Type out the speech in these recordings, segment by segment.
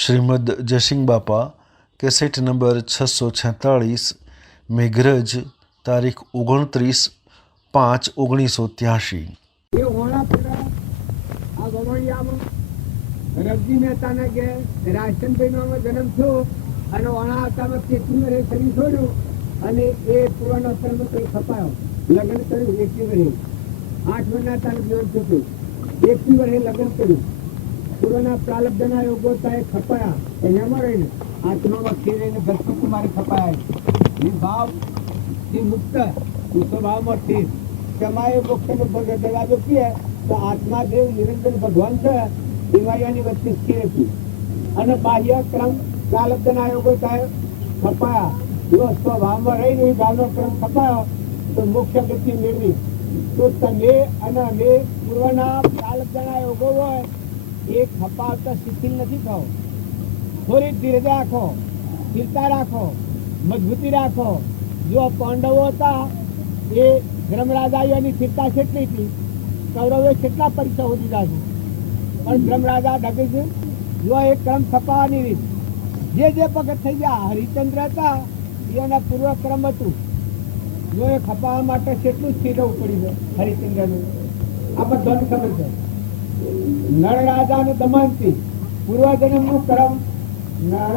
શ્રીમદ જયસિંહ બાપા cassette number 646 Meghraj તારીખ 29/5/1983। રબજી મહેતાના કે રાશનભાઈનો જન્મ થયો અને ઓણા આવતામાં કેટલી વરે શરીર છોડ્યું અને એ પૂર્વનો કર્મ કઈ ખપાયો, લગ્ન કર્યું 21 વરે, 8 મહિના તારું જીવન થયું, 21 વરે લગ્ન કર્યું, પૂર્વના પ્રાલબ્ધના યોગો તાએ ખપાયા, એનામાં રહીને આત્મામાં ખીરીને ભસ્મ મારે ખપાયા એ ભાવ એ મુક્ત સ્વભાવમાં સ્થિર ક્ષમાએ મોક્ષનો દરવાજો કહે તો આત્મા દેવ નિરંજન ભગવાન છે બીમારીઓની વચ્ચે સ્થિર હતી અને બાહ્ય ક્રમ પ્રાલબ્ધના યોગો તાએ ખપાયા, જો સ્વભાવમાં રહીને એ ભાવનો ક્રમ ખપાયો તો મોક્ષ ગતિ મેળવી. તો તમે અને અમે પૂર્વના પ્રાલબ્ધના યોગો હોય એ ખપાવતા શિથિલ નથી થયો. થોડી ધીરજ રાખો, સ્થિરતા રાખો, મજબૂતી રાખો. જો પાંડવો હતા એ ધર્મરાજાઓની સ્થિરતા કેટલી હતી, કૌરવે કેટલા પરીક્ષા દીધા છે, પણ ધર્મરાજા ડગે છે. જો એ ક્રમ ખપાવવાની રીત જે પગત થઈ ગયા, હરિચંદ્ર હતા એના પૂર્વ ક્રમ હતું, જો એ ખપાવવા માટે કેટલું સ્થિર રહેવું પડ્યું છે હરિચંદ્રનું, આ બધાને ખબર છે. નળ રાજા ને દમનથી પૂર્વજન્મ નું કર્મ નળ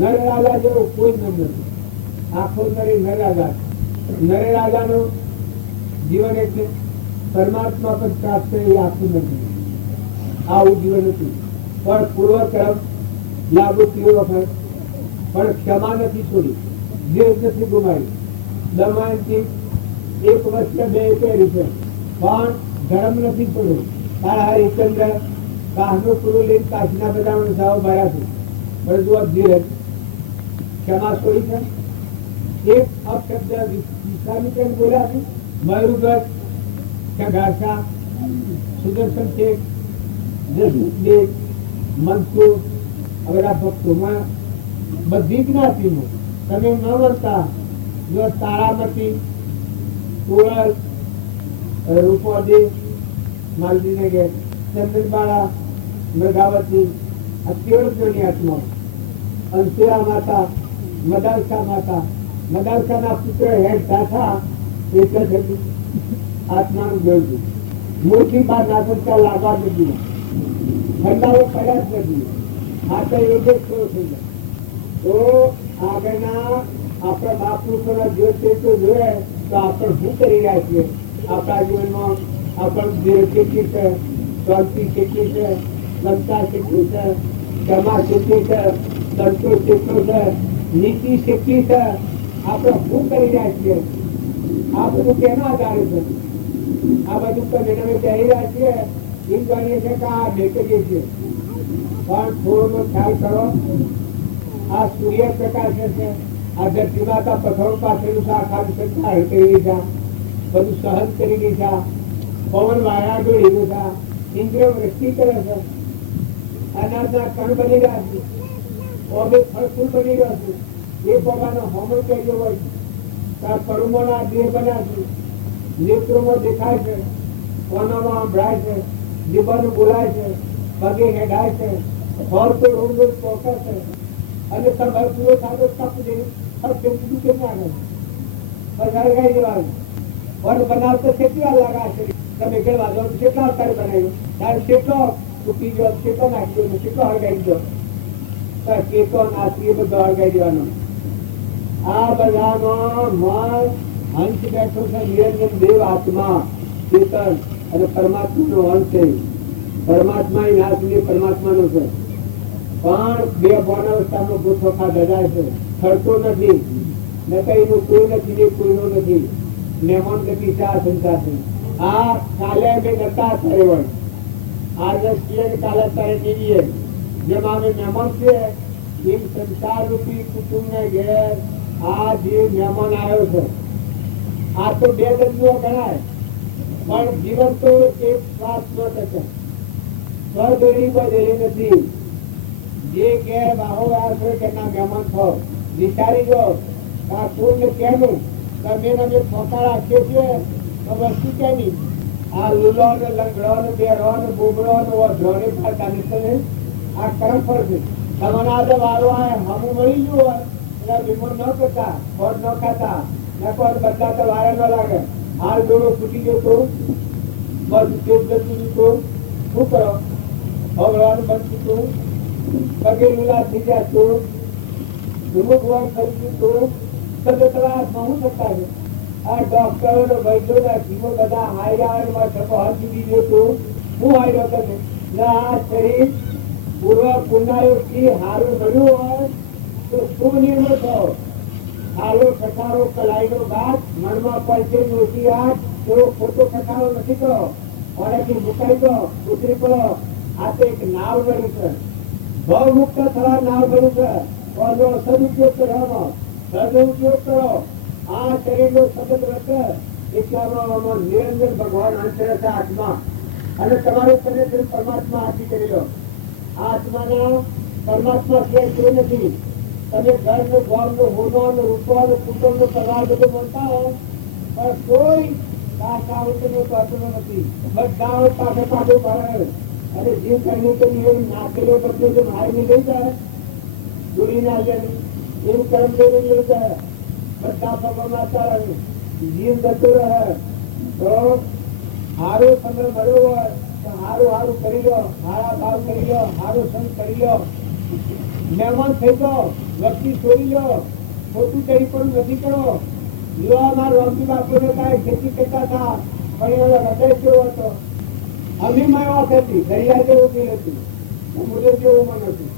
નરરાજા જેવો કોઈ નામ નથી. આખો નરી નરરાજા. નરરાજાનું જીવન એટલે પરમાત્મા પર પ્રાપ્ત એ આખું નથી, આવું જીવન હતું. પણ પૂર્વક્રમ લાગુ થયો વખત પણ ક્ષમા નથી છોડી, ધીરજ નથી ગુમાવી. દમયંતી 1 વર્ષ 2 પહેરી છે પણ ધર્મ નથી છોડ્યો. તારા હરિચંદ્ર કાહનું પૂરું લઈને કાશીના બધા સાવ ભર્યા છે, પણ જો ધીરજ ક્ષમા છોડી છે. એક અપશબ્દ વિશ્વામિત્ર બોલ્યા છે, મયુરગઢ ઘાસા સુદર્શન શેખ મનસુર બધા ભક્તોમાં બધી જ્ઞાતિનું તમે ન મળતા. જો તારામતી, કોરલ, રૂપોદી, માલદીનગર, ચંદનબાળા, મૃગાવતી, આ કેવળની આત્મા, અંસુરા માતા, મદાલસા માતા, મદાલસાના પુત્ર હેડ સાથા એક જ હતી. આત્માનું જોયું મૂળથી બહાર નાખતા લાગવા નથી, ઠંડાઓ પડ્યા જ નથી. આ તો યોગ્ય થયો થઈ જાય તો આગળના આપણા મહાપુરુષોના જો જોયે તો આપણે શું કરી રહ્યા છીએ આપણા જીવનમાં. આપણ કેટલી છે, શાંતિ કેટલી છે, ક્ષમતા કેટલી છે, ક્ષમા કેટલી છે, સંતોષ કેટલો છે, નીતિ કેટલી છે, આપણે શું કરી રહ્યા છીએ. આ બધું કેના આધારે છે? આ બધું તમે કહી રહ્યા છીએ એમ જાણીએ છીએ કે આ બેઠીએ છીએ, પણ થોડો ખ્યાલ કરો. આ સૂર્ય પ્રકાશ છે, આ ધરતી માતા પથ્થરો પાસેનું આખા સંસાર કરી લીધા, બધું સહન કરી લીધા, પવન વાયા જોડી લીધા, ઇન્દ્ર વૃષ્ટિ કરે છે, અનાજના કણ બની રહ્યા છે, ફળ ફૂલ બની રહ્યા છે. એ પ્રકારનો હોમો કર્યો હોય ત્યાં કરુમોના દેહ બન્યા છે, નેત્રોમાં દેખાય છે, કોનામાં સંભળાય છે, જીવન બોલાય છે, પગે હેડાય છે, હોર તો રોજ રોજ પહોંચે છે અને સમય પૂરો થાય તપ જેવું બીજું કેમ ના કરે ગાઈ દેવાનું. વન બનાવતો કેટલી વાર લાગા છે, તમે ગણવા દો કેટલા અવતારે બનાવ્યો, તારે કેટલો ચૂકી ગયો, કેટલો નાખી દો, કેટલો હળગાઈ દો, કેટલો નાસી એ બધો હળગાઈ દેવાનો. આ બધામાં મન હંસ બેઠો છે, નિરંજન દેવ આત્મા ચેતન અને પરમાત્માનો અંશ છે. પરમાત્મા એ નાશ નહીં, પરમાત્માનો છે. પણ બે બોનાવસ્થામાં ગોઠવખા દજાય છે, ખરતો નથી, ન કઈનું કોઈ નથી ને કોઈનું નથી. મહેમાન ગતિ શા સંસાર છે. આ કાલે અમે નતા કરે હોય, આજે છીએ કાલે તારે જઈએ. જેમાં અમે મહેમાન છીએ એમ સંસાર રૂપી કુટુંબ ને ઘેર આ જે મહેમાન આવ્યો છે, આ તો બે દંડીઓ ગણાય, પણ જીવન તો એક શ્વાસ ન થશે. સ્વદેરી બદેલી નથી. જે કે બાહો આવ્યો છે તેના મહેમાન થાવ, વિચારી જો આ પૂર્ણ કેનું તમે અમે ફોટા રાખીએ છીએ તો વસ્તુ કેની. આ લુલો ને લંગડો ને બેરો ને બોબડો ને વધરો ને ફાટાની છે, આ કરમ ફળ છે. તમને આજે વારો આવે હમું મળી ગયું હોય એટલે બીમાર ન કરતા, ફળ ન ખાતા, નકોર બધા તો વારે ન લાગે. હાર જોડો ફૂટી ગયો તો બસ પેટ જતું તો શું કરો, ભગવાનું બનતું હતું, પગે લીલા થઈ ગયા તો વિમુખ વાર થઈ ગયું તો તમે ત્રાસમાં શું થતા છે. આ ડોક્ટરો ને વૈદ્યો ના જીવો બધા હાર્યા છકો હાથ દીધી તો શું હાર્યો તમે. આ શરીર પૂર્વ પુનાયોથી હારું મળ્યું હોય તો શું નિર્મળ થયો. હાલો કથારો કલાઈનો બાદ મનમાં પડશે નોતી આઠ એવો ખોટો કથારો નથી કરો. ઓળખી મુકાઈ દો, ઉતરી પડો. આ તો એક નાવ બન્યું છે, ભવ મુક્ત થવા નાવ બન્યું છે. એનો સદુપયોગ કરવાનો, સદુપયોગ કરો. આ શરીરનો સતત રચે એટલામાં નિરંજન ભગવાન અંતરે છે આત્મા. અને તમારું શરીર પરમાત્મા હાથી કરી લો. આત્માના પરમાત્મા સિવાય કોઈ નથી. તમે ઘરનું ગોળનું હોવાનું રૂપવાનું કુટુંબનું પરિવાર બધું બોલતા હો, પણ કોઈ નથી. બધા પાસે પાછું ભરે અને જીવ કરવું તો નાખેલો બધું જો મારી લઈ જાય, દોરી ના લે એવું કર્મ દોરી લઈ જાય, બધા ભગવાન જીવ જતો રહે. તો સારો સમય મળ્યો હોય તો સારું સારું કરી લો, સારા ભાવ કરી લો, સારો સંગ કરી લો, મહેમાન થઈ જાઓ, વસ્તી છોડી લો, ખોટું કરી પણ નથી કરો. મારા રમતી બાપુ ને કાંઈ ખેતી કરતા હતા, પણ એનો હૃદય કેવો હતો, અભિમાન હતી, દરિયા જેવું દિલ હતું, સમુદ્ર જેવું મન હતું,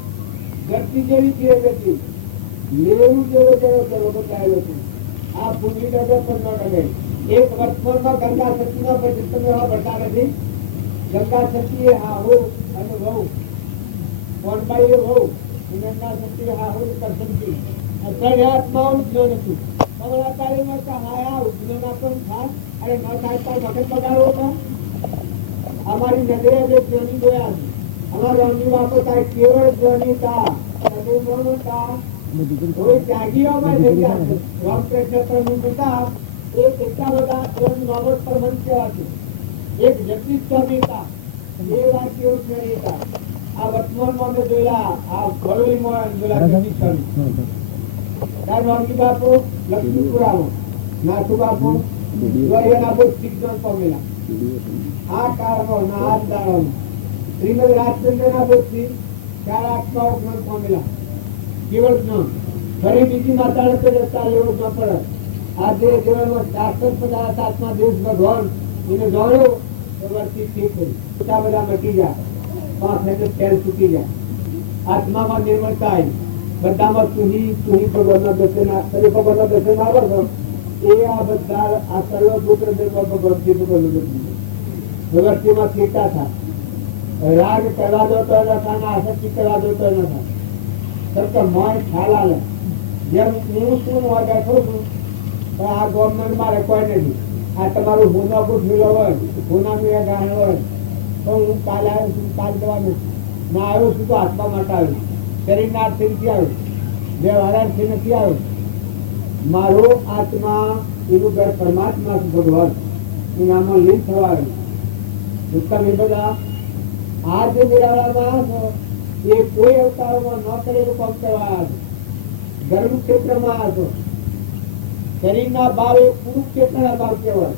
ધરતી જેવી ધીરજ હતી, લેવું જેવો જેવો જેવો બતાવેલો હતું. આ ભૂમિ ડગર પણ ન ડગે. એક વર્તમાનમાં ગંગા સતીના પછી તમે એવા ભરતા નથી. ગંગા સતી એ હાહુ અને વહુ, કોણબાઈ એ વહુ, ગંગા સતી એ હાહુ કરસમતી. અત્યારે આત્માઓ જ્ઞાન હતું. અમારી નજરે જે જ્ઞાની જોયા છે, અમારા રમણી બાપો કાંઈ કેવળ જ્ઞાની હતા, કોઈ ત્યાગીઓમાં જગ્યા છે. રામકૃષ્ણ પ્રભુ હતા એ કેટલા બધા બાબત પર મન કેવા છે. એક જગદીશ સ્વામી હતા, એ વાત કેવું જ્ઞાની હતા. આ વર્તમાનમાં અમે જોયા, આ વડોલીમાં જોયા જગદીશ સ્વામી. રામજી બાપુ લક્ષ્મીપુરામાં, નાથુ બાપુ એના બહુ શિક્ષણ પામેલા. આ કાળમાં આ દાડામાં શ્રીમદ રાજચંદ્રના બુદ્ધથી 4 આત્માઓ જ્ઞાન પામેલા, કેવળ જ્ઞાન. ફરી બીજી માતાને તો રસ્તા લેવો ન પડે. આજે જીવનમાં શાસ્ત્ર પદાર્થ આત્મા દેશ ભગવાન એને જાણ્યો તો વર્તી ઠીક થઈ. બધા બધા મટી જાય, 5 તેલ ચૂકી જાય, આત્મામાં નિર્મળતા આવી. બધામાં તુહી ભગવાનના દર્શન, ભગવાનના દર્શન આવે છો એ આ બધા આ સર્વપુત્ર ભગવતી ભગવતીમાં ચેતા થાય. રાગ કરવા દોતો નતા, આસક્તિ કરવા દોતો નતા. ફક્ત મન ખ્યાલ આવે. જેમ હું શું બેઠો છું પણ આ ગવર્મેન્ટ મારે કોઈ નથી. આ તમારું હુના બુટ મિલો હોય, હુનાનું એ ગાણ હોય તો હું કાલે આવ્યો છું, કાલ જવાનું ના આવ્યો છું તો આત્મા માટે આવ્યું. શરીરના અર્થથી નથી આવ્યું, વ્યવહારાર્થી નથી આવ્યું. મારો આત્મા એનું ઘર પરમાત્મા ભગવાન એનામાં લીન થવા આવ્યું. તમે બધા આ જે મેળાવડામાં છો એ કોઈ અવતારોમાં ન કરેલું કામ કરવા આવ્યા છો. ગર્ભ ક્ષેત્રમાં આવ્યા છો. શરીરના ભાવ એ કુરુક્ષેત્રના ભાવ કહેવાય,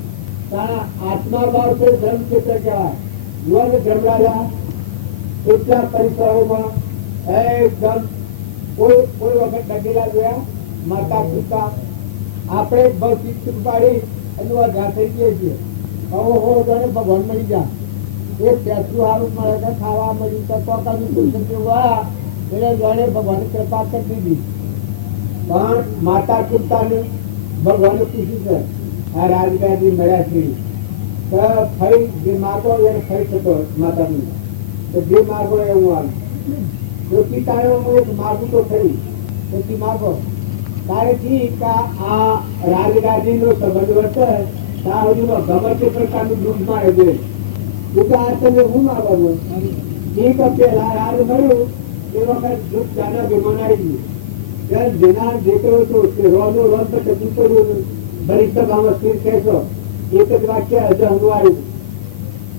કારણ આત્મા ભાવ છે ધર્મ ક્ષેત્ર કહેવાય. યુવાન ધર્મરાજા એટલા પરિસરોમાં એકદમ કોઈ વખત ડગેલા જોયા માતા પિતા આપણે ભૌતિક સુખ પાડી એનું આધાર થઈ ગયે છીએ. હો જાણે ભગવાન મળી જા એ પેસું સારું મળે તો ખાવા મળ્યું તો પોતાનું કુશન એટલે જાણે ભગવાન કૃપા કરી દીધી. પણ માતા પિતાને ભગવાન પૂછ્યું છે આ રાજગાદી મળ્યા છે તો ફરી જે માગો એને ફરી થતો માતા પિતા તો જે માગો એવું આવે તો પિતાને હું એક માગું તો ખરી પછી માગો કારણ કે આ રાજગાદી નો સંબંધ વર્તે ત્યાં સુધીમાં ગમે તે પ્રકારનું દુઃખ મારે છે. આ તમે હું માગવાનું એક પેલા રાજ મળ્યું એ વખત દુઃખ જાના વિમાન જેના જેટલો હતો તે રોનો રોન પર પૂછ્યું ભરી સભામાં સ્થિર કહેશો એક જ વાક્ય હજુ હું આવ્યું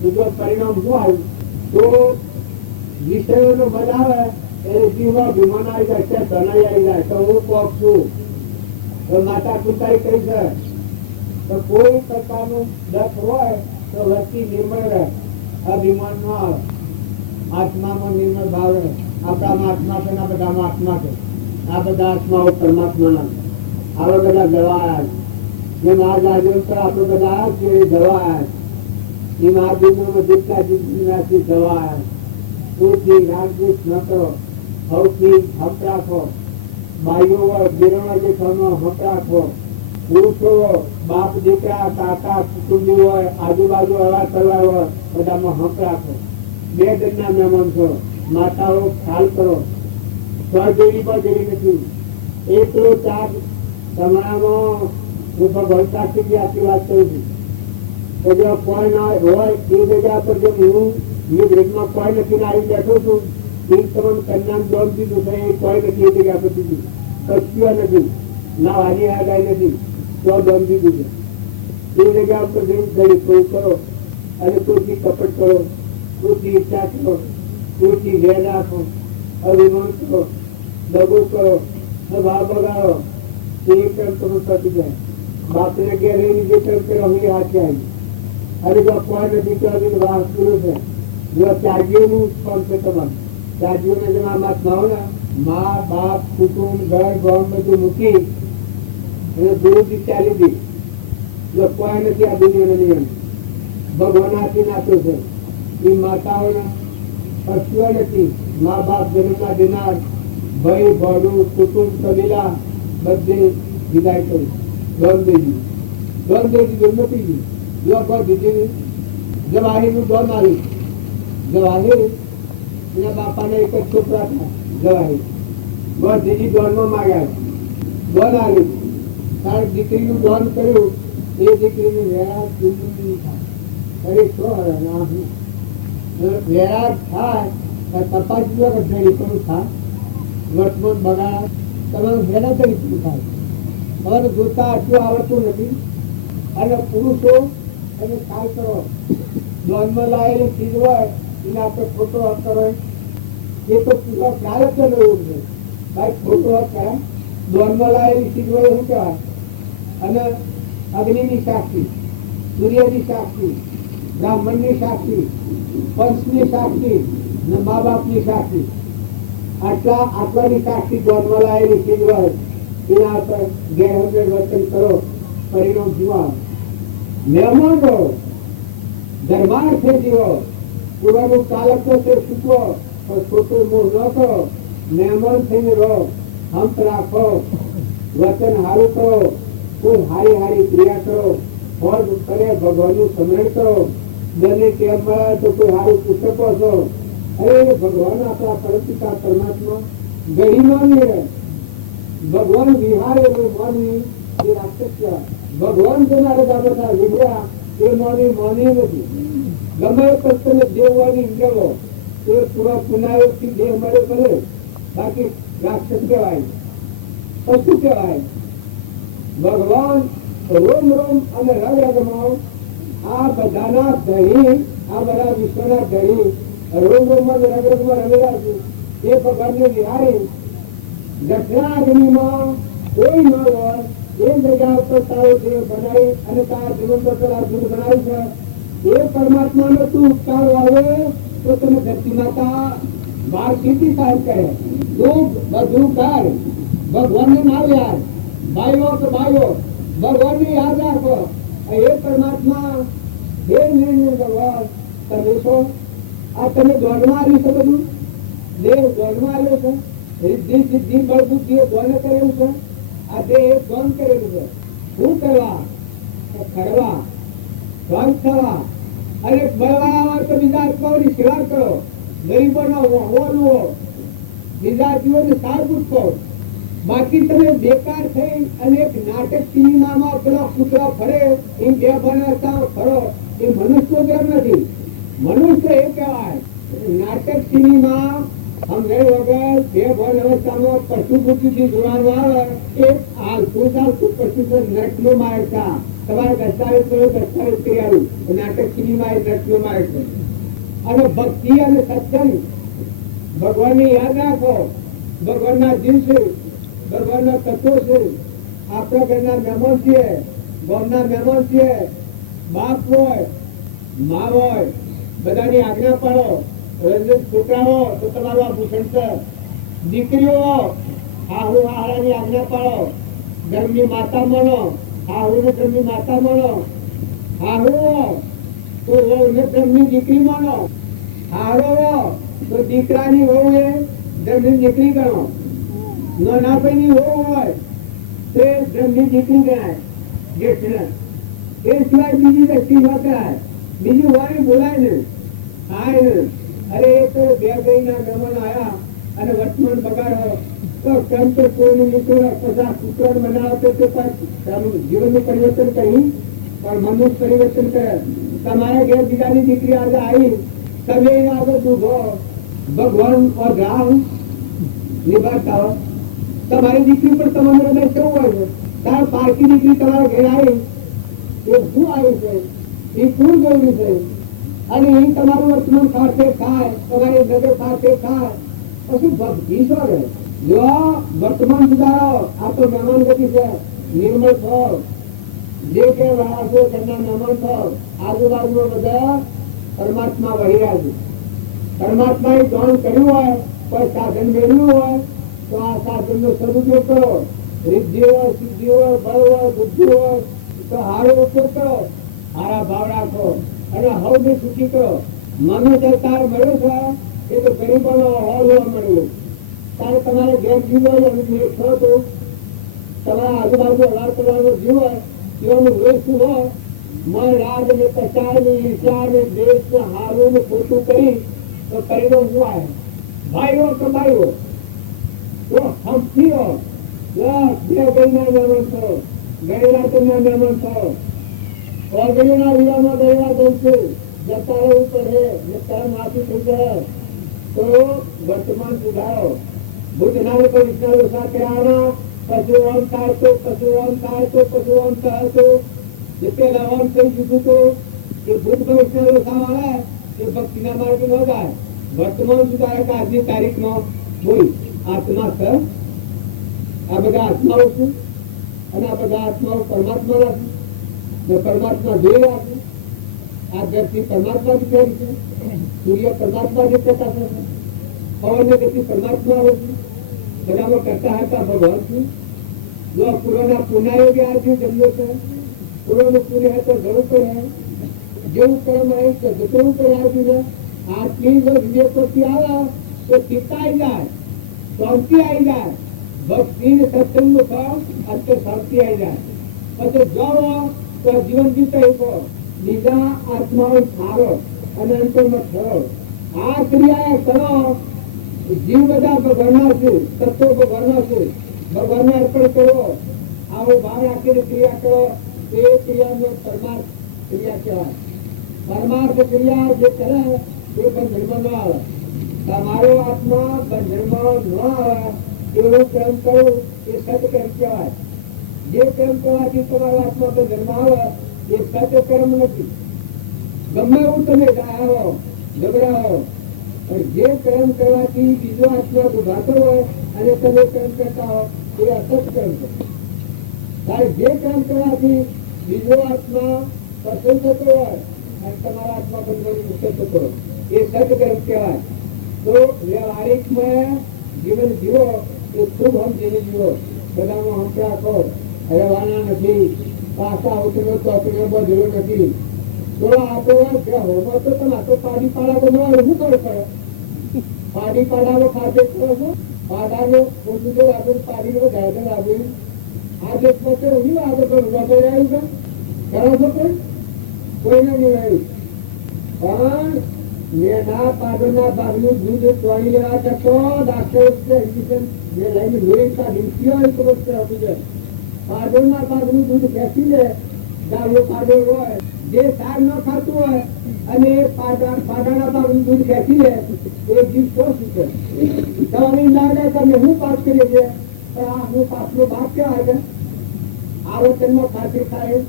બીજો પરિણામ શું આવ્યું તો વિષયોનો મન આવે એને જીવવા વિમાન આવી જાય છે ધનાઈ આવી જાય તો હું કોક છું તો માતા પિતાએ કહી છે તો કોઈ પ્રકારનું દખ હોય તો વસ્તી નિર્મળ રહે આ વિમાન ન આવે આત્મામાં નિર્મળ ભાવ રહે આપણામાં આત્મા છે ના બધામાં આત્મા છે આ બધા આત્માઓ પરમાત્માના આવા બધા દવા આવ્યા જેમ આ ગાડીઓ પર આપણે બધા આવ્યા દવા આવ્યા એમ આ દુનિયામાં જેટલા જીવનાથી દવા આવ્યા તેથી રાગદુષ ન કરો સૌથી હક રાખો ભાઈઓ હોય બેરોના જે ઘરમાં હક રાખો પુરુષો બાપ દીકરા કાકા કુટુંબી હોય આજુબાજુ અવાજ કરવા હોય બધામાં હક રાખો. બે જણના મહેમાન છો માતાઓ ખ્યાલ કરો સ્વર્ગેરી પર જેવી નથી એકલો ચાર તમારામાં હું ભગવાન સાક્ષી આટલી વાત કરું છું તો જો કોઈ ના હોય એ જગ્યા પર જો હું બ્રેકમાં કોઈ નથી આવી બેઠો છું એ તમામ કન્યાન દોડ દીધું છે એ કોઈ નથી એ જગ્યા પર દીધું કચ્યું નથી ના વાની આગાઈ નથી તો દોડ દીધું છે એ જગ્યા પર જઈને ઘડી કોઈ કરો અને કોઈથી કપટ કરો કોઈથી ઈચ્છા કરો કોઈથી વેર રાખો અભિમાન કરો દગો કરો ભાવ બગાડો એ કર્મ તમે પતી જાય બાપને ઘેર રહીને જે કર્મ કરો અમે હાથે આવી અને જો કોઈ નથી તો વાસ પૂરું છે જો ત્યાગીઓનું ફળ છે તમારું ત્યાગીઓને જેમ આ મહાત્માઓ ને મા બાપ કુટુંબ ઘર ગોમ બધું મૂકી અને ગુરુજી ચાલી દી જો કોઈ નથી આ દુનિયાનો નિયમ ભગવાન હાથી નાખ્યો છે એ માતાઓને પશુઓ નથી મા બાપ જન્મના દેનાર ભાઈ ભાડું કુટુંબ કબીલા બધે વિદાય કરી દોન દેજી જન્મતી ગઈ લોકો દીધી જવાહીનું દોન આવ્યું જવાહી એના બાપાને એક જ છોકરા હતા જવાહી બસ દીદી દોનમાં માગ્યા દોન આવ્યું કારણ દીકરીનું દોન કર્યું એ દીકરીનું વેરા અરે શું વેરા થાય તપાસ ઘડી પણ થાય વર્તમાન બગાડ તમારું વેરા કરી પૂરું થાય હવે જોતા આટલું આવડતું નથી અને પુરુષો એને ખ્યાલ કરો દોનમાં લાવેલી ચીજ હોય એને આપણે ખોટો હક કરો એ તો પૂરો ખ્યાલ જ એવું છે ભાઈ ખોટો હક કરે દોનમાં લાવેલી ચીજ હોય શું કહેવાય અને અગ્નિની સાક્ષી સૂર્યની સાક્ષી બ્રાહ્મણની સાક્ષી પંચની સાક્ષી ને મા બાપની સાક્ષી આટલાની સાક્ષી દોરમાં લાવેલી ચીજ હોય એના પર ગેરહજર વર્તન કરો પરિણામ જુઓ મહેમાન રહો દરબાર છે જીવો પૂરાનું કાલક છે શીખવો પણ ખોટું મોહ ન કરો મહેમાન થઈને રહો હંપ રાખો વચન હારું કરો કોઈ હારી હારી ક્રિયા કરો ફળ કરે ભગવાનનું સ્મરણ કરો બને કેમ મળે તો કોઈ હારું પુસ્તકો છો અરે ભગવાન આપણા પરમપિતા પરમાત્મા ગરીમાં નહીં રહે ભગવાન વિહાર એવું માનવી એ રાક્ષસ ભગવાન જનારે બાબત વિગ્રહ એ માની નથી ગમે તમે દેવવાની ઇન્દ્રવો એ પૂરા પુનાયોગથી દેહ મળે કરે બાકી રાક્ષસ કહેવાય પશુ કહેવાય ભગવાન રોમ રોમ અને રગ રગમાં આ બધાના ધણી આ બધા વિશ્વના ધણી રોમ રોમ અને રગ રગમાં રમેલા છે એ ભગવાનને વિહારી દક્ષિણા અગ્નિમાં કોઈ ન હોય એ જગ્યા ઉપર તારો દેહ બનાવી અને તારા જીવન પર દૂર બનાવ્યું છે એ પરમાત્માનો તું ઉપકાર આવે તો તમે ધરતી માતા વાર સ્થિતિ સાહેબ કહે તું બધું કર ભગવાનને ના યાર भाइयों तो भाइयों भगवान ने याद रखो हे परमात्मा हे निर्णय भगवान તમે છો આ તમે દોડમાં આવ્યું છે બધું દેહ દોડમાં આવ્યો છે રિદ્ધિ સિદ્ધિ બળ બુદ્ધિઓ દોડ કરેલું છે આ દેહ દોન કરેલું છે શું કરવા ખરવા ધન થવા અને બળવાળા હોય તો બીજા આત્માઓની સેવા કરો ગરીબોનો હોવો બીજા જીવોને સાર પૂછો બાકી તમે બેકાર થઈ અને એક નાટક સિનેમામાં પેલો કૂતરો ફરે એ બે બનાવતા ફરો એ મનુષ્ય ગ્રહ નથી મનુષ્ય એ કહેવાય નાટક સિનેમા અમને વગર બે ભણ અવસ્થામાં પશુ બુદ્ધિથી જોવાનું આવે એ હાલતું ચાલતું પશુ નટનો માર્ગ છે તમારે દસ્તાવેજ કરો દસ્તાવેજ કરી આવ્યું નાટક સિનેમા એ નટનો માર્ગ છે અને ભક્તિ અને સત્સંગ ભગવાનને યાદ રાખો ભગવાનના દિવસે ભગવાનના તત્વો છે આપણા ઘરના મહેમાન છીએ ગામના મહેમાન છીએ બાપ હોય મા હોય બધાની આજ્ઞા પાડો છોકરાઓ તો તમારું આ ભૂષણ છે દીકરીઓ આહુ આહારાની આજ્ઞા પાડો ધર્મની માતા માનો આહુને ધર્મની માતા માનો આહુ તો વહુને ધર્મની દીકરી માનો હારો તો દીકરાની વહુ એ ધર્મની દીકરી ગણો નાના ભાઈની વહુ હોય તે ધર્મની દીકરી ગણાય જેઠ એ સિવાય બીજી વ્યક્તિ ન કરાય બીજી વાણી બોલાય ને આય ને અરે એ તો બે ભાઈના મહેમાન આવ્યા અને વર્તમાન બગાડો તો કેમ તો કોઈનું મિત્રો 50 પુત્ર બનાવો તો જીવનનું પરિવર્તન કરી પણ મનનું પરિવર્તન કરે તમારા ઘેર બીજાની દીકરી આજે આવી તમે આગળ ડૂબો ભગવાન और राम निभाता हो તમારી દીકરી પર તમારું હૃદય કેવું હોય છે તાર પારકી દીકરી તમારા ઘેર આવી એ શું આવ્યું છે એ શું જોયું છે અને એ તમારું વર્તમાન સાથે થાય તમારી નજર સાથે થાય પછી ભક્તિ શું રહે જો વર્તમાન સુધારો આ તો મહેમાન ગતિ છે નિર્મળ થો જે કે રહ્યા છો તેમના મહેમાન થો આજુબાજુમાં બધા પરમાત્મા વહી રહ્યા છે પરમાત્માએ જ્ઞાન કર્યું હોય કોઈ સાધન મેળવ્યું હોય તો આ સાધનનો સદુપયોગ કરો રિદ્ધિ હોય સિદ્ધિ હોય બળ હોય બુદ્ધિ હોય તો સારો ઉપયોગ કરો સારા ભાવ રાખો અને હવને સુખી કરો મને સરકાર મળ્યો છે એ તો ગરીબોનો હોલ મળ્યું ત્યારે તમારે ઘેર જીવ હોય છો તો તમારા આજુબાજુ હવાર કરવાનો જીવ હોય તેઓનું વેશ શું હોય મન રાગ ને પચાર ને ઈર્ષા ને દેશ ને હારું ને ખોટું કરી તો પરિણામ શું આવે ભાઈઓ તો ભાઈઓ તો હમથી બે ભાઈના મહેમાન થયો ગયેલા તેમના મહેમાન થયો ઓગણીના વિવાહમાં ગયેલા જઈશું જતા રહેવું પડે જતા માફી થઈ જાય તો વર્તમાન સુધારો ભૂતના કોઈ વિચારો સાથે આના પશુ આમ થાય તો પશુ આમ થાય તો પશુ આમ થાય તો जितने लाभ कई चुकू तो ये भूत भविष्य वाला है ये भक्ति ना मार्ग न जाए वर्तमान सुधार का आज की तारीख में बोल आत्मा सर आ बधा आत्माओं छू અને આ બધા આત્માઓ પરમાત્માના છે પરમાત્મા જોઈ રહ્યા છે આ ધરતી પરમાત્મા જ કરી છે સૂર્ય પરમાત્મા જ પ્રકાશ છે પવનની ગતિ પરમાત્મા હોય છે બધામાં કરતા હતા ભગવાન છે જો પૂર્વના પુનાયો બી આજે જન્મ્યો છે પૂર્વનું પૂરી હોય તો ઘણું પણ હે જેવું કર્મ હોય તો જતરું પણ આવ્યું આટલી જો વિવેકોથી આવે તો ચિત્તા આવી જાય શાંતિ આવી જાય ભક્તિ ને સત્સંગનું ફળ અત્યારે શાંતિ આવી જાય પછી જાઓ તો જીવન જીવતા શકો બીજા આત્માઓ સારો અને અંતરમાં થયો આ ક્રિયા કરો જીવ બધા ભગવાનના છે તત્વો ભગવાનના છે ભગવાનને અર્પણ કરો આવો ભાવ રાખીને ક્રિયા કરો તે ક્રિયાને પરમાર્થ ક્રિયા કહેવાય પરમાર્થ ક્રિયા જે કરે તે બંધનમાં ન આવે તમારો આત્મા બંધનમાં ન આવે એવો કર્મ કરો એ સત્કર્મ કહેવાય જે કર્મ કરવાથી તમારો આત્મા બંધનમાં આવે એ સત્કર્મ નથી ગમે એવું તમે ગાયા હો ગભરાવો પણ જે કર્મ કરવાથી બીજો આત્મા દુભાતો હોય અને તમે કર્મ કરતા હો એ અસત કર્મ છે ત્યારે જે કામ કરવાથી બીજો આત્મા પસંદ થતો હોય અને તમારા આત્મા બંધન મુક્ત થતો એ સત્કર્મ કહેવાય તો વ્યવહારિકમાં જીવન જીવો એ ખૂબ સમજીને જીવો બધામાં હંપ રાખો રહેવાના નથી, પાછા ઉતરો ચોકડીઓ બધું નથી. તો આપો હોમો તો તમે આખો પાડી પાડા તો શું કરો પડે? પાડી પાડાનો ખાતે કરો છો, પાડાનો ઓછું આપણે પાડીનો ગાયદર આવ્યું. આ દેશ વચ્ચે હું આગળ કરું વગર આવ્યું છે કરો છો કોઈને નહીં આવ્યું. પણ મેના પાડોના ભાગનું દૂધ તોડી લેવા જતો ડાક્ટર મેં લઈને લોહી કાઢી હોય તો આપી જાય. પાડોના ભાગનું દૂધ બેસી લે ગાયો પાડો હોય જે સાર ન ખાતું હોય અને પાડાના ભાગનું દૂધ બેસી લે એ જીવ શું છે? તમારી લાગે તમે હું પાસ કરીએ છીએ આ હું પાસનો ભાગ કહેવાય છે. આવર્તનમાં ખાતર થાય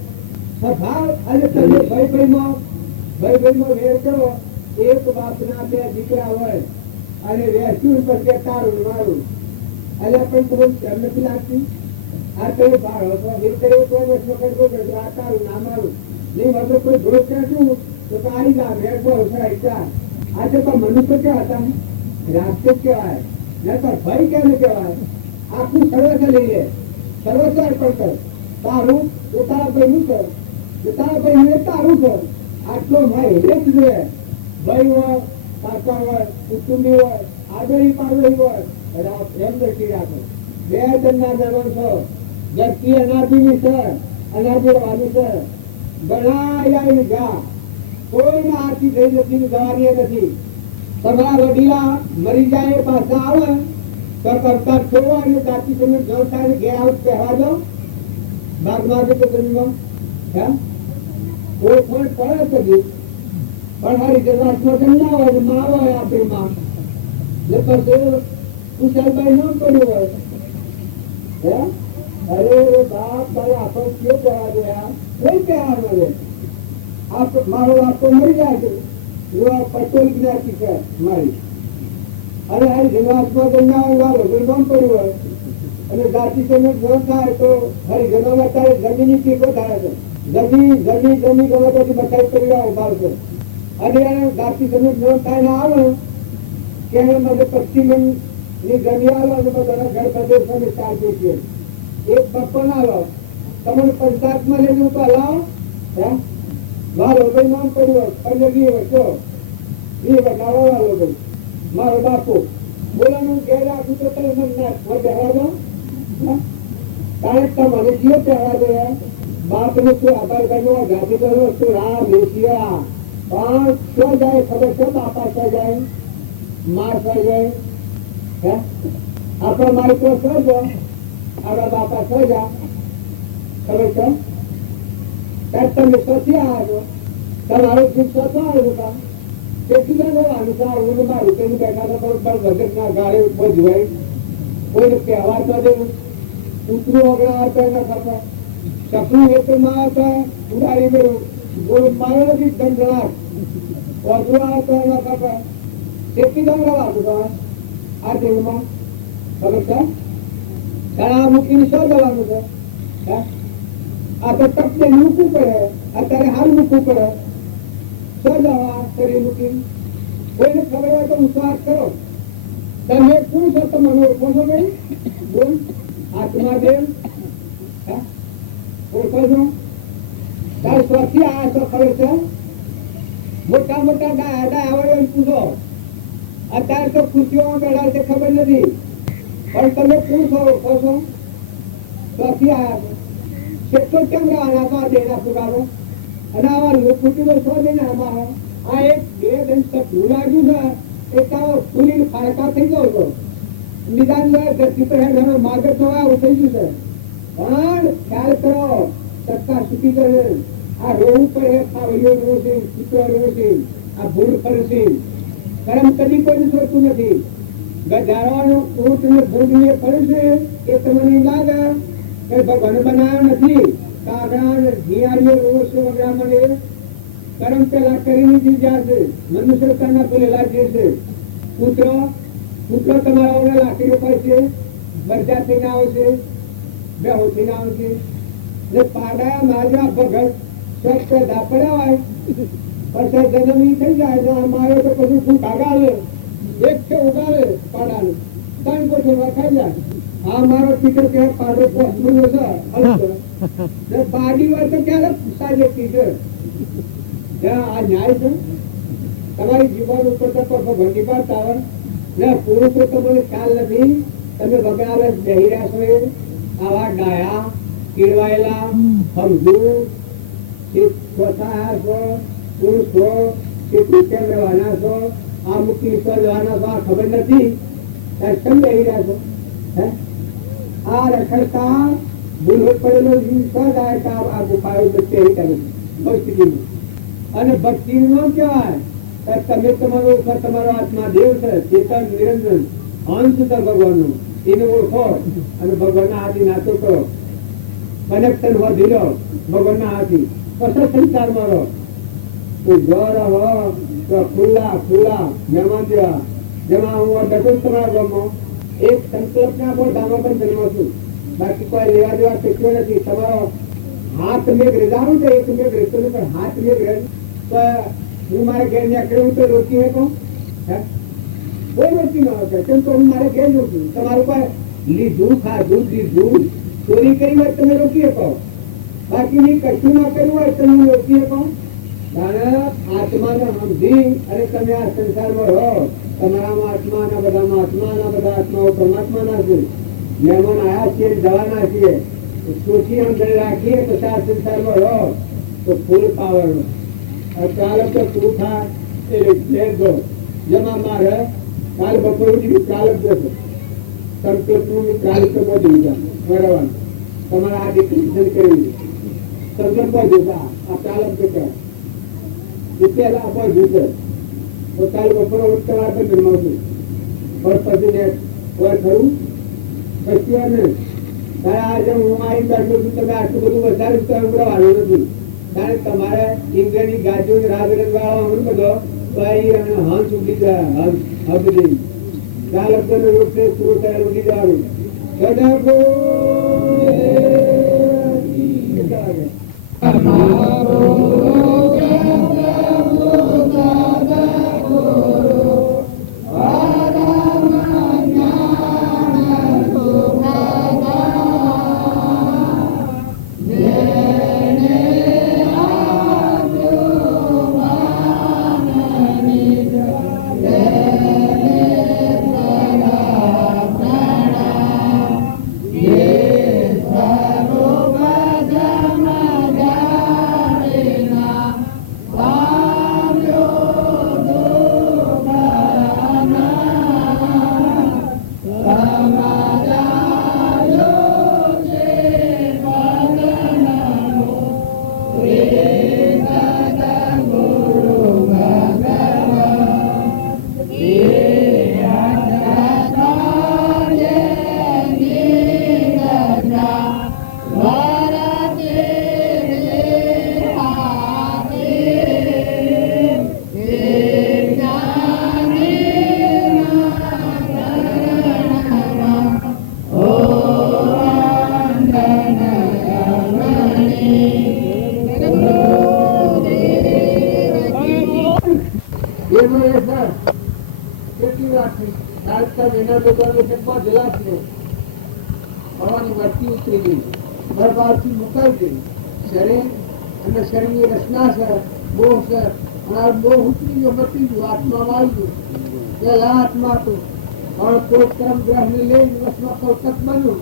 સ્વભાવ અને તમે ભાઈ ભાઈમાં વેર કરો. એક બાપના બે દીકરા હોય અને વેચ્યું પછી તારું મારું એટલે પણ તમને કેમ નથી લાગતી? આ કઈ ભાર હતો એ કરે કોઈ વખત આ તારું ના મારું નહીં વગર કોઈ ભરોસ રાખું તો તારી ના વેર બહુ સરાય ચાર. આજે તો મનુષ્ય કેવા હતા? રાષ્ટ્ર કહેવાય ને તો ભાઈ કેમ કહેવાય? આખું સર્વસ્વ લઈ લે, સર્વસ્વ અર્પણ કર. તારું તારા ભાઈ નું કર, તારા ભાઈ તારું કર. આટલો ભાઈ એક જોઈએ. ભાઈ હોય, કાકા હોય, કુટુંબી હોય, આદરી પાડોરી હોય, એમ દર્શી રાખો. બે જણના જન્મ છો, વ્યક્તિ અનાદિની છે, અનાદિવાની છે. ઘણા જા કોઈને આથી થઈ નથી, જવાની નથી. તમારા વડીલા મરી જાય પાછા આવે તો કરતા છોડો અને જાતિ તમે જવતા ઘેર આવું કહેવા દો. ભાગમાં તો જમીમાં કોઈ ફોન પડે તો પણ મારી ગુજરાતમાં જમના હોય માં હોય આપણી માં ને પછી કુશાલભાઈ ન કર્યું હોય અરે બાપ તારે આખો કયો કહેવા ગયા કઈ કહેવા મળે? મારો આપતો મરી જાય છે પટોલ જ્ઞાતિ છે મારી. અને આ જન્માત્મા જમના હોય ભગવાન ન કર્યું હોય અને જાતિ તમે ન થાય તો હરી જન્મ અત્યારે જમીની ટીકો થાય છે. જમી ગમે ત્યાંથી બચાવ કરી આવો બાળકો. અને જાતિ તમે ન થાય ને આવે કે મને પશ્ચિમ ની જમી આવે અને બધાના ઘર પ્રદેશ અને ચાલતું છે. એક બપન આવો તમને પંચાયતમાં લઈને તો હલાવો મારો ભાઈ નામ કર્યું હોય પંદરમી વર્ષો એ બતાવો વાલો ભાઈ મારો બાપુ બોલાનું ઘેર રાખું તો તમે મને બેહવા દો. કારણ તમને કયો પહેવા દે? બાપ ને શું આભાર કરવો, જાતિ કરવો, શું રામ લેશિયા પણ શું જાય ખબર છે? બાપા શું જાય, માર શું જાય? આપણા મારી તો શું જાય, આપણા બાપા શું જાય ખબર છે? ત્યારે તમે શોધી આવ્યો તમારું દુઃખ શોધો આવ્યું કેટલી જવાનું હું મારું તેનું બેઠા તો બરોબર વગર ના ગાળે ભજવાય. કોઈને તહેવાર તો દેવું કૂતરું ઓગળા હતા એના ખાતા સપનું વેતનમાં હતા ઉડાડી ગયું ગોળ માયો નથી દંડલાટ ઓગળા હતા એના ખાતા કેટલી દંડવા હતું આ દેવમાં ખબર છે? ઘણા મૂકીને શું જવાનું છે? આ તો તપને મૂકવું પડે, અત્યારે હાલ મૂકવું પડે. શું જવા શરીર મૂકીને કોઈને ખબર હોય તો વિશ્વાસ કરો. તમે કોણ છો? તમે ઓળખો છો ભાઈ? બોલ આત્મા દેવ ઓળખો છો? તાર સ્વથી આ તો ખબર છે? મોટા મોટા ડાયા આવડે એમ પૂછો. અત્યારે તો ખુશીઓ બેઠા છે ખબર નથી પણ તમે કોણ છો? ઓળખો છો? સ્વથી આવ્યા છો કેટલો કેમ રહેવાના તો આ દેના પુરાવો અને આવા લોકુટીનો શો લઈને અમારા આ એક બે દંડ ઢૂ લાગ્યું છે એકાવો ફૂલીને ફાયકા થઈ ગયો હતો. નિદાન ધરતી પર ઘણો માગર તો આવું થઈ ગયું છે. પણ ખ્યાલ કરો સત્તા સુખી કરે આ રોવું પડે પાવલીઓ રોવું છે, ચિત્રો રોવું છે, આ ભૂલ કરે છે. કર્મ કદી કોઈ સોચતું નથી. ગજારવાનો ઊંટ ને ભૂલ ને ફરે છે એ તમને લાગે કે ભગવાન બનાવ્યો નથી. કાગડા ઘિયાળીઓ રોષ વગેરે મને કર્મ પેલા કરીને જીવ્યા છે. મનુષ્યતાના પેલા જે છે પુત્રો તમારા ઓને લાખી રૂપિયા છે, બરજા થઈને આવશે, બેહો થઈને આવશે ને પાડા માજા ભગત સ્વચ્છ ધાપડ્યા હોય પછી જન્મ થઈ જાય તો મારે તો પછી શું કાગાવે એક છે ઉગાવે પાડાનું ત્રણ કોઠી ખાઈ જાય આ મારો દીકરો ત્યાં પાડો પહોંચવું છે પાડી હોય તો ક્યારે પૂછાય ટીચર ત્યાં આ ન્યાય છે તમારી જીવન ઉપર તો ભગવતી વાત આવે ને પૂરું તો તમને ખ્યાલ નથી તમે બગાડે બેહી રહ્યા છો આવા ડાયા કીડવાયેલા સમજુ સ્વતઃ છો પુરુષ છો કે કેમ રહેવાના છો આ મુક્તિ જવાના છો આ ખબર નથી કેમ બેહી રહ્યા છો હે આ રખડતા ભૂલ પડેલો જીવ આ ગુફાઓ બચે ભક્તિ અને ભક્તિ નો કહેવાય તમે તમારો તમારો આત્મા દેવ છે ચેતન નિરંજન અંશ છે ભગવાન નું એને ઓળખો અને ભગવાન ના હાથી નાતો કરો કનેક્શન વધી લો ભગવાન ના હાથી કશો સંસારમાં રહો કોઈ ઘર હો તો ખુલ્લા ખુલ્લા મહેમાન જેવા જેમાં હું બેઠો તમારા ગામમાં એક સંકલ્પ ના બહુ દામો પણ જન્મ છું બાકી કોઈ લેવા દેવા શીખ્યો નથી તમારો હાથ મેઘ રેજાનું છે એક મેઘ રહેતો નહીં પણ હાથ મેઘ રહે તો હું મારે ઘેર નીકળ્યું તો રોકી શકું કોઈ રોકી ન શકે કેમ તો હું મારે ઘેર રોકું તમારું કોઈ લીધું ખાધું દીધું ચોરી કરી હોય તમે રોકી શકો બાકી ની કશું ના કર્યું હોય તમે રોકી શકો આત્માને સમજી અને તમે આ સંસારમાં રહો તમારામાં આત્માના બધામાં આત્માના બધા આત્માઓ પરમાત્માના છે મહેમાન આયા છીએ જવાના છીએ સોચી અંદર રાખીએ પછી આ સંસારમાં રહો તો ફૂલ પાવર ચાલો તો તું થાય એ ઘેર દો જેમાં મારે કાલ બપોર સુધી ચાલક જશો સંકલ્પનું કાલ તો બધું બરાબર તમારે આ ડિક્લેરેશન કર્યું સંકલ્પ જોતા આ ચાલક જતા પેલા આપવા જોશે તો કાલ બપોર તમારા પર જન્માવશું પણ પછી ને કોઈ ખરું પછી ને આજે હું આવી બેઠો છું તમે આટલું બધું વધારે આવ્યો નથી કારણ તમારે ઇન્દ્રની ગાજો રાગરંગ વાળા બધો હંસ ઉડી જાય હંસ હબજી કાલ અબ્દુલ રૂપ से शुरू कर उड़ी जाओ सदाको ઉતરી ગઈ બરબાદથી મુકાઈ ગઈ શરીર અને શરીરની રચના છે મોહ છે અને મોહ ઉતરી ગયો મટી ગયું આત્મામાં આવી ગયું પેલા આત્મા તો પણ કોઈ કર્મ ગ્રહ ને લઈને વસમાં કૌતક બન્યું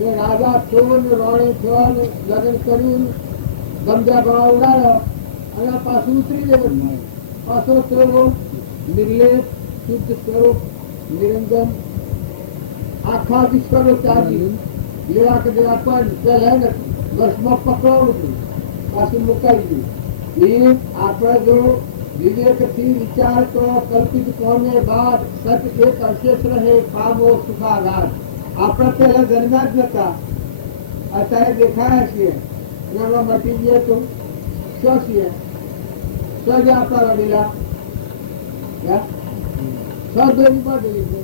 એ રાજા થયો ને રોણી થયો ને લગ્ન કર્યું ગમજા ગળા ઉડાડ્યો અને પાછું ઉતરી ગયું પાછો થયો નિર્લેપ શુદ્ધ સ્વરૂપ નિરંજન આખા વિશ્વનો ત્યાગી લેવા કે દેવા પણ પેલા ને વર્ષમાં પકડવું પાછું મુકાઈ ગયું એ આપણે જો વિવેકથી વિચાર કરો કલ્પિત કોને બાદ સત એક અવશેષ રહે કામો સુખાઘાત આપણે પહેલા જન્મ્યા જ નતા અત્યારે દેખાયા છીએ એમાં મટી ગયે તો શું છીએ સજ આપણા વડીલા સદોરી બદલી છે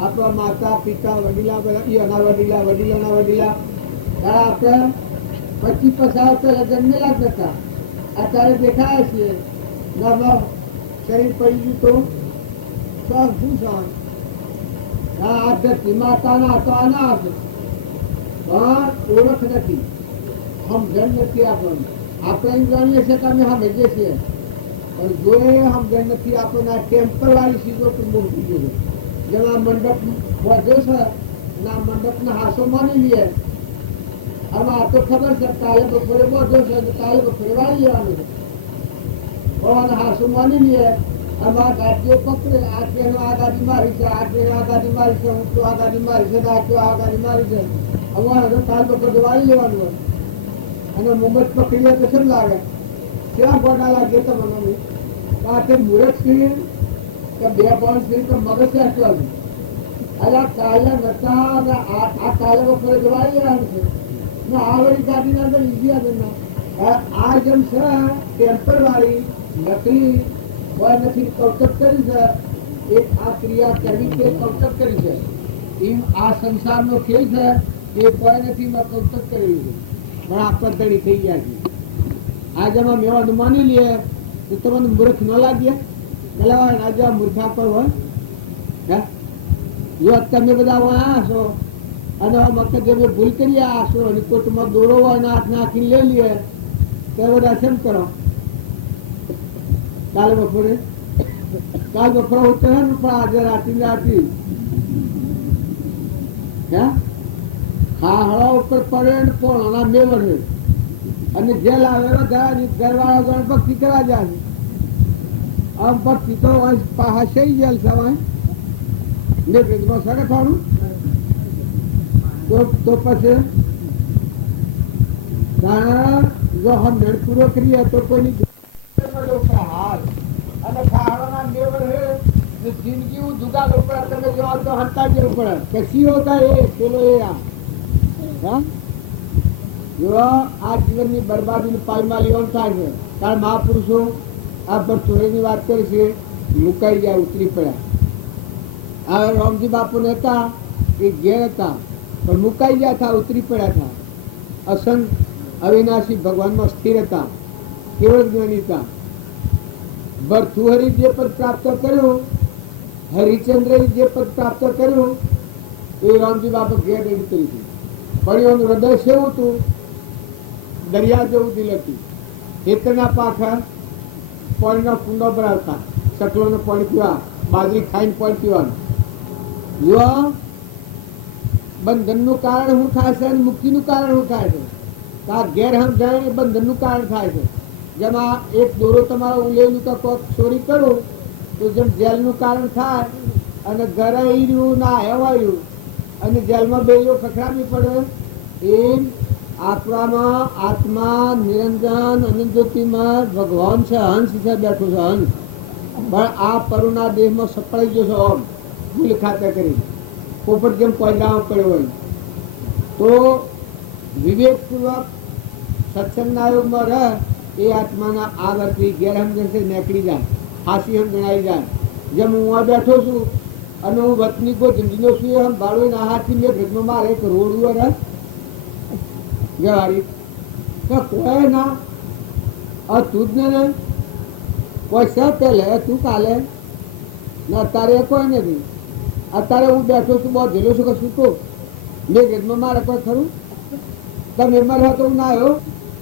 આપણા માતા પિતા વડીલા બધા એના વડીલા વડીલોના વડીલા ત્યારે આપણે 25 પહેલા જન્મેલા જ નતા અત્યારે દેખાયા છીએ શરીર પડી ગયું તો શું શાંત આ ધરતી માતાના તો અનાથ પણ ઓળખ નથી, સમજણ નથી આપણને. આપણે એમ જાણીએ છીએ કે અમે સમજીએ છીએ, પણ જો એ સમજણ નથી આપણને આ ટેમ્પલ વાળી સીધો મૂકી ગયો. જેમાં મંડપ વધ્યો છે ના મંડપના હાસો માની લઈએ. આમાં આ તો ખબર છે કાલે બપોરે વધ્યો છે તો કાલે બપોરે વાળી લેવાનું છે. પણ હાસો માની લઈએ. આમાં ગાડીઓ પકડે, આ ટ્રેનો આ ગાડી મારી છે, આ ટ્રેન આ ગાડી મારી છે, હું તો આ ગાડી મારી છે, આ ગાડી મારી છે. અમારે કાલ બપોરે વાળી લેવાનું હોય. અને મોમજ પકડીએ તો શું લાગે? ક્યાં ગોડા લાગે તમને? આ તે મુહૂર્ત સ્ક્રીન કે 2 પાઉન્ડ સ્ક્રીન તો મગજ ચાલતું. અલા કાલે નતા આ કાલે બપોરે જવાઈ લેવાનું છે ને આ વાળી ગાડીના અંદર ઈજી આગળ આ જેમ છે ટેમ્પર વાળી નકલી કોઈ નથી કૌતક કરી છે. એક આ ક્રિયા કરવી તે કૌતક કરી છે. એમ આ સંસારનો ખેલ છે એ કોઈ નથી કૌતક કરેલું છે. પણ આ પદ્ધતિ થઈ ગયા છે. આજે મેવાનું માની લે તો તમને મૂર્ખ ન લાગે? પેલા આજે મૂર્ખા પર હોય હે જો તમે બધા આ છો અને મકદ જે ભૂલ કરી આ છો અને કોર્ટમાં દોરો હોય ને હાથ નાખીને લઈ લઈએ તો બધા કેમ કરો? કાલે બપોરે ઉતરે ને પણ આજે રાતી હે હા હળા ઉપર પડે ને પણ મેવર અને જેલ આવેલો ઘરવાળા ગણ ભક્તિ કરવા જાય. આમ ભક્તિ તો હસી જેલ સવાય ને ભેદમાં સડે થોડું તો પછી જો હમ પૂરો કરીએ તો કોઈની હાલ અને ખાવાના મેવર હે જિંદગી જુગાડ ઉપર તમે જવા તો હંતા જવું પડે કશી હોતા એ પેલો એ હા જો આ જીવનની બરબાદીની પાયમાલ એમ થાય છે. કારણ મહાપુરુષો આ ભરતોરીની વાત કરી છે, મુકાઈ ગયા, ઉતરી પડ્યા. હવે રામજી બાપુ ને હતા એ ઘેર હતા પણ મુકાઈ ગયા હતા, ઉતરી પડ્યા હતા. અસંગ અવિનાશી ભગવાનમાં સ્થિર હતા, કેવળ જ્ઞાની હતા. ભરતુહરી જે પદ પ્રાપ્ત કર્યું, હરિચંદ્ર જે પદ પ્રાપ્ત કર્યું એ રામજી બાપુ ઘેર ઉતરી હતી. પણ એનું હૃદય સેવું હતું, દરિયા જેવું દિલ હતું. ખેતરના પાખા પાણીનો કુંડો ભરાવતા, સકલોને પાણી પીવા, બાજરી ખાઈને પાણી પીવાનું. જો બંધનનું કારણ શું થાય છે અને મુક્તિનું કારણ શું થાય છે? આ ગેરસમજણ એ બંધનનું કારણ થાય છે. જેમાં એક દોરો તમારો ઉલેલું કે કોક ચોરી કરું તો જેમ જેલનું કારણ થાય અને ઘરે રહ્યું ના હેવાયું અને જેલમાં બેયો ખખડાવી પડે એમ આપણામાં આત્મા નિરંજન અનંત જ્યોતિમાં ભગવાન છે, હંસ છે, બેઠો છે હંસ. પણ આ પરુના દેહમાં સપડાઈ ગયો છે ઓમ ભૂલ ખાતે કરી પોપટ જેમ કોયડામાં પડ્યો હોય. તો વિવેકપૂર્વક સત્સંગના યોગમાં રહે એ આત્માના આગળથી ગેરસમજણથી નીકળી જાય, ફાંસી હમ ગણાઈ જાય. જેમ હું આ બેઠો છું અને હું વતની કોઈ જિંદગીનો છું એમ ભાડું ના હાથથી મેં ભેગમાં મારે એક રોડું રહે જવારી તો કોઈ ના તું જ ને કોઈ છે પહેલે તું કાલે ને અત્યારે કોઈ નથી. અત્યારે હું બેઠો છું, બહુ ઝેલો છું કે શું કહું મેં ભેગમાં મારે કોઈ ખરું? તમે મર્યો તો હું ના આવ્યો,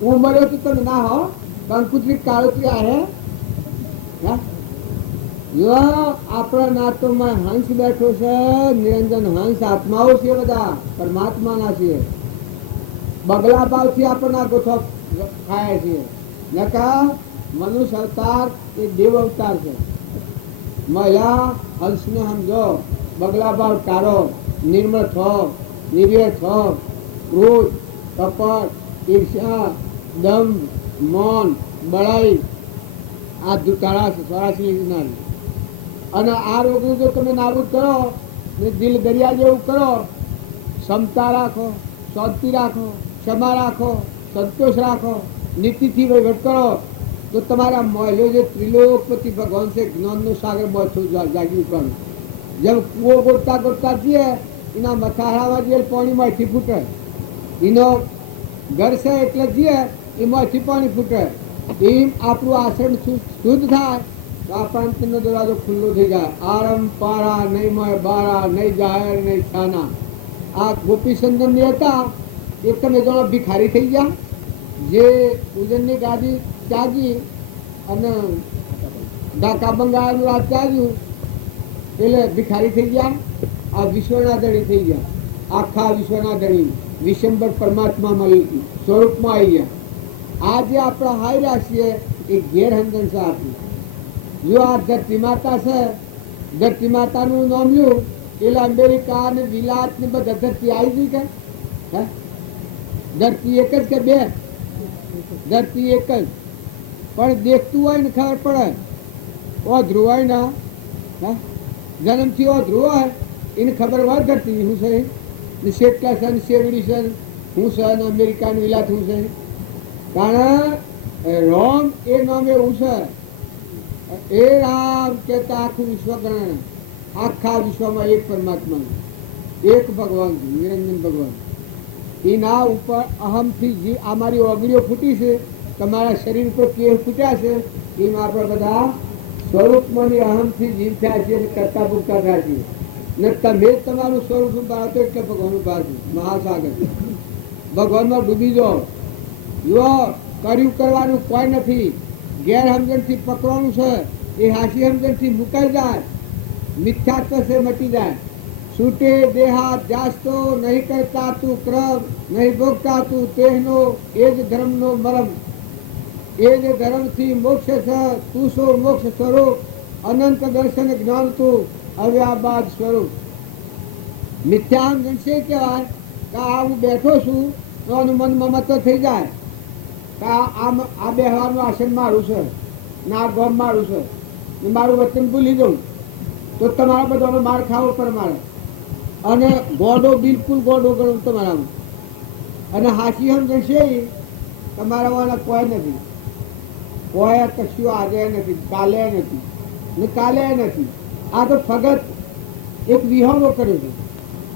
હું મર્યો તો તમે ના હો. કંકુત્રી કાળોત્રી આ હે જો આપણા નાતોમાં હંસ બેઠો છે, નિરંજન હંસ આત્માઓ છે, બધા પરમાત્માના છે. બગલા ભાવથી આપણને ગોઠો ખાય છે. નકા મનુષ્ય અવતાર એ દેવ અવતાર છે. મહિલા હંસને સમજો, બગલા ભાવ ટાળો, નિર્મળ થો, નિર્વેર થો, ક્રોધ, કપટ, ઈર્ષ્યા, દંભ, મૌન, બળાઈ આ દુટાળા છે સ્વરાશી. અને આ રોગનું જો તમે નાબૂદ કરો ને દિલ દરિયા જેવું કરો, ક્ષમતા રાખો, શાંતિ રાખો, ક્ષમા રાખો, સંતોષ રાખો, નીતિથી વહીવટ કરો તો તમારા મહેલો જે ત્રિલોકપતિ ભગવાન છે જ્ઞાનનો સાગર બહુ જાગી ઉઠવાનું. જેમ કૂવો ગોટતા ગોટતા જઈએ એના મથાળામાં જે પાણીમાંથી ફૂટે, એનો ઘર છે એટલે જઈએ એમાંથી પાણી ફૂટે. એમ આપણું આશ્રમ શુદ્ધ થાય તો આ પ્રાંતનો દરવાજો ખુલ્લો થઈ જાય. આરમ પારા નહીં મય બારા નહીં જાહેર નહીં છાના. આ ગોપીચંદન જે હતા એ તમે જાણો ભિખારી થઈ ગયા, જે પૂજનની ગાદી ત્યાગી અને ઢાકા બંગાળનું રાજ ત્યાગ્યું એટલે ભિખારી થઈ ગયા. આ વિશ્વના ધણી થઈ ગયા, આખા વિશ્વના ધણી વિશંબર પરમાત્મામાં સ્વરૂપમાં આવી ગયા. આજે આપણે હાર્યા છીએ એ ગેરહંદન છે આપણું. જો આ ધરતી માતા છે, ધરતી માતાનું નામ લ્યું એટલે અમેરિકા ને વિલાત ને બધા ધરતી આવી ગઈ કે ધરતી એક જ કે બે? ધરતી એક જ. પણ દેખતું હોય ને ખબર પડે. ઓધરું હોય ને જન્મથી ઓધરું હોય એને ખબર હોય ધરતી શું છે, શેટકા છે ને શેરડી છે શું છે ને અમેરિકા ને વિલાત શું છે. કારણ રોમ એ નામ એવું છે. એ રામ કહેતા આખું વિશ્વ ગણ, આખા વિશ્વમાં એક પરમાત્મા, એક ભગવાન છે, નિરંજન ભગવાન. એના ઉપર અહમથી જે અમારી ઓગળીઓ ફૂટી છે, તમારા શરીર ઉપર કેવ ફૂટ્યા છે, એમાં આપણે બધા સ્વરૂપમાં અહમથી જીવ થયા છીએ અને કરતા ભૂગતા થયા છીએ. ને તમે તમારું સ્વરૂપ બાળતો એટલે ભગવાનનું બાજુ મહાસાગર ભગવાનમાં ડૂબી જાઓ. જો કર્યું કરવાનું કોઈ નથી, ગેરહમજણથી પકડવાનું છે, એ હાસી હમજણથી મુકાઈ જાય, મિથ્યાત્વ છે મટી જાય. છૂટે દેહાત જાસ્તો નહીં કરતા તું ક્રમ, નહીં ભોગતા તું તેહનો, એ જ ધર્મનો મરમ. એ જ ધર્મથી મોક્ષ છે, તું સો મોક્ષ સ્વરૂપ, અનંત દર્શન જ્ઞાન તું અવ્યાબાદ સ્વરૂપ. મિથ્યા હમજણ છે કહેવાય કે આ હું બેઠો છું તો આનું મન મમત્વ થઈ જાય કે આ બેહવાનું આસન મારું છે ને આ ગોમ મારું છે ને મારું વચન ભૂલી દઉં તો તમારા બધાનો માર ખાવો પર મારે. અને ગોડો બિલકુલ ગોડો ગણું તમારામાં. અને હાસી સમજણ છે તમારામાં કોઈ નથી, કોઈ કશું આજે નથી, કાલે નથી ને કાલે નથી. આ તો ફગત એક વિહોણો કર્યો છે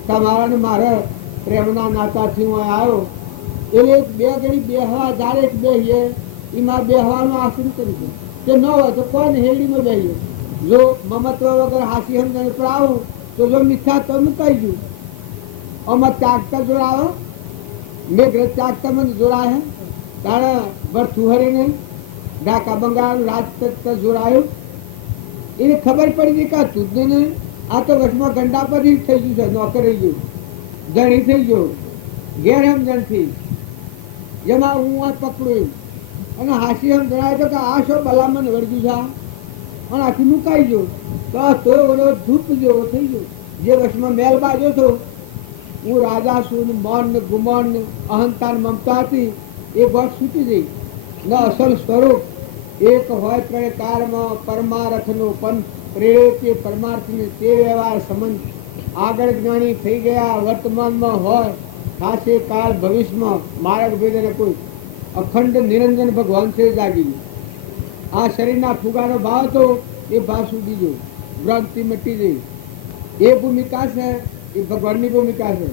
તમારા ને મારા પ્રેમના નાતાથી હું આવ્યો એટલે એક બે ઘડી બેહવા જ્યારે એક બેહીએ એમાં બેહવાનું આસન કર્યું છે કે ન હોય તો કોઈને હેડીમાં બેહીએ. જો મમત્વ વગર હાસી સમજણ પર આવું તો જો મીઠા તો મુકાઈ ગયું. આમાં ત્યાગતા જોડાવો, મેઘ ત્યાગતા મને જોડાય તારે ભરથું હરી નહીં, ઢાકા બંગાળ રાજતંત્ર જોડાયું. એને ખબર પડી ગઈ કે આ તુજને નહીં, આ તો વચમાં ગંડા પર થઈ ગયું છે, નોકરી ગયું, ધણી થઈ ગયો ગેરહમજણથી. જેમાં હું આ પકડું અને હાસી એમ જણાય તો કે આ શો ભલામણ વળગ્યું છે અને આખી મુકાઈ ગયો તો ઓલો ધૂપ જેવો થઈ ગયો. જે વચમાં મેલ બાજ્યો હતો હું રાજા છું ને મન ને ગુમાન ને અહંતા મમતા હતી એ ગોઠ છૂટી ગઈ ને અસલ સ્વરૂપ એક હોય કાળમાં પરમાર્થનો પણ પ્રેરિત પરમાર્થને તે વ્યવહાર સંબંધ આગળ જ્ઞાની થઈ ગયા વર્તમાનમાં હોય ખાસે કાળ ભવિષ્યમાં માર્ગ ભેદને કોઈ અખંડ નિરંજન ભગવાન છે જાગી. આ શરીરના ફુગાનો ભાવ હતો એ ભાવ સુધી ગયો, ભ્રાંતિ મટી ગઈ. એ ભૂમિકા છે એ ભગવાનની ભૂમિકા છે.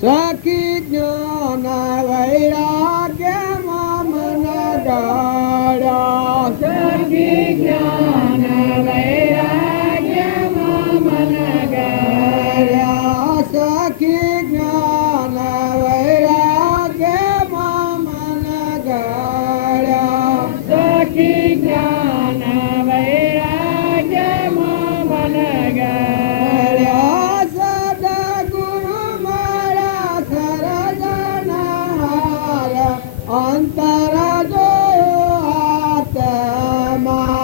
સખી જ્ઞાન વૈરાગ્ય મન ગાળ્યા, સખી જ્ઞાન વૈરાગ્ય મન ગાળ્યા, સખી જ્ઞાન વૈરાગ્ય મન ગાળ્યા, સખી જ્ઞાન વૈરાગ્ય મન ગાળ્યા. સદગુરુ મારા સરજનહાર અંતર જો આત્મા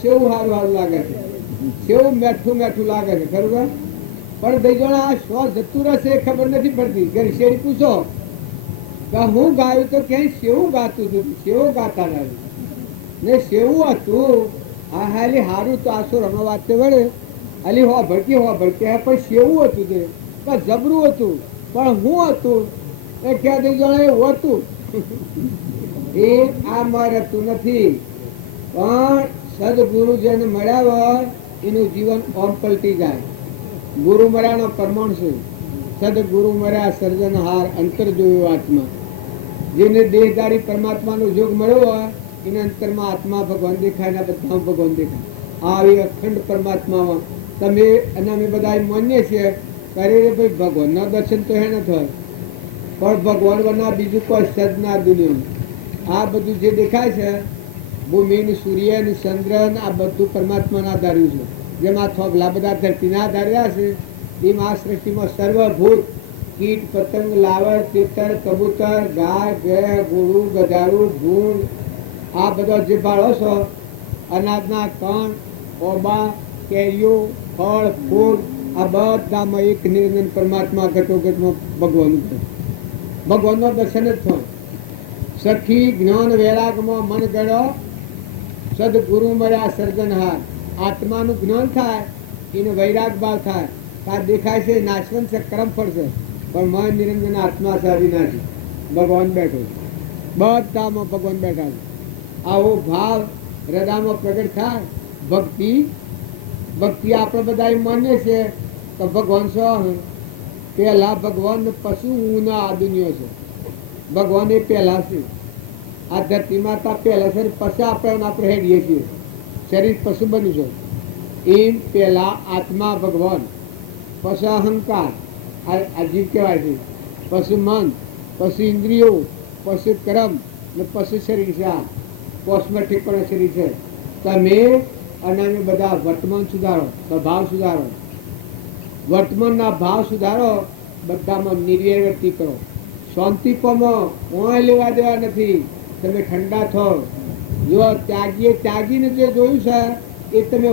સેવું સારું સારું લાગે છે, સેવું મેઠું મેઠું લાગે છે, ખરું? પણ બે જણા આ શો જતું રહેશે એ ખબર નથી પડતી. ઘરે શેરી પૂછો કે હું ગાયું તો ક્યાંય સેવું ગાતું હતું, સેવું ગાતા રહ્યું ને સેવું હતું. આ હાલી સારું તો આસો રમવા વાત વળે હાલી હો ભડકી પણ સેવું હતું તે જબરું હતું. પણ હું હતું એ ક્યાં બે જણા એવું હતું એ આ મળતું નથી. પણ સદગુરુ જેને મળ્યા હોય એનું જીવન ઓમ પલટી જાય. ગુરુ મળ્યાનો પ્રમાણ છે. સદગુરુ મળ્યા સર્જનહાર અંતર જોયું આત્મા. જેને દેહધારી પરમાત્માનો જોગ મળ્યો હોય એને અંતરમાં આત્મા ભગવાન દેખાય ને બધા ભગવાન દેખાય. આવી અખંડ પરમાત્મામાં તમે અને અમે બધા માનીએ છીએ કરે ભાઈ ભગવાનના દર્શન તો હે ન થાય પણ ભગવાન વના બીજું કોઈ સદના દુનિયા આ બધું જે દેખાય છે ભૂમિ ને સૂર્ય ને ચંદ્ર આ બધું પરમાત્માના આધાર્યું છે. જેમાં થોભલા બધા ધરતીના આધાર્યા છે એમ આ સૃષ્ટિમાં સર્વભૂત કીટ પતંગ લાવર તીતર કબૂતર ગાય ભેં ગોળું ગધારું ભૂંડ આ બધા જે ભાળો છો અનાજના કણ ઓબા કેરીઓ ફળ ફૂલ આ બધામાં એક નિરંજન પરમાત્મા ઘટોઘટમાં ભગવાન છે. ભગવાનનો દર્શન જ થાય. સખી જ્ઞાન વૈરાગમાં મન ગળો સદગુરુ મળ્યા સર્જનહાર. આત્માનું જ્ઞાન થાય એને વૈરાગ ભાવ થાય. આ દેખાય છે નાશવંત છે કર્મફળ છે પણ મન નિરંજન આત્મા છે અવિનાશી. ભગવાન બેઠો બધામાં ભગવાન બેઠા છે. આવો ભાવ હૃદયમાં પ્રગટ થાય. ભક્તિ આપણે બધા માનીએ છીએ તો ભગવાન શું પહેલા ભગવાન પશુ ઊના આ દુનિયા છે. ભગવાન એ પહેલા છે. આ ધરતી માતા પહેલા છે પછી આપણે હેડીએ છીએ. શરીર પશુ બન્યું છે એમ પહેલા આત્મા ભગવાન પછી અહંકાર આ જીવ કહેવાય છે પછી મન પછી ઇન્દ્રિયો પછી કર્મ ને પછી શરીર છે. આ કોસ્મેટિક પણ શરીર છે. તમે અને અમે બધા વર્તમાન સુધારો સ્વભાવ સુધારો વર્તમાનના ભાવ સુધારો બધામાં નિર્વૃત્તિ કરો. શાંતિ પામો. કોઈ લેવા દેવા નથી. તમે ઠંડા થો. જો ત્યાગીને જે જોયું છે એ તમે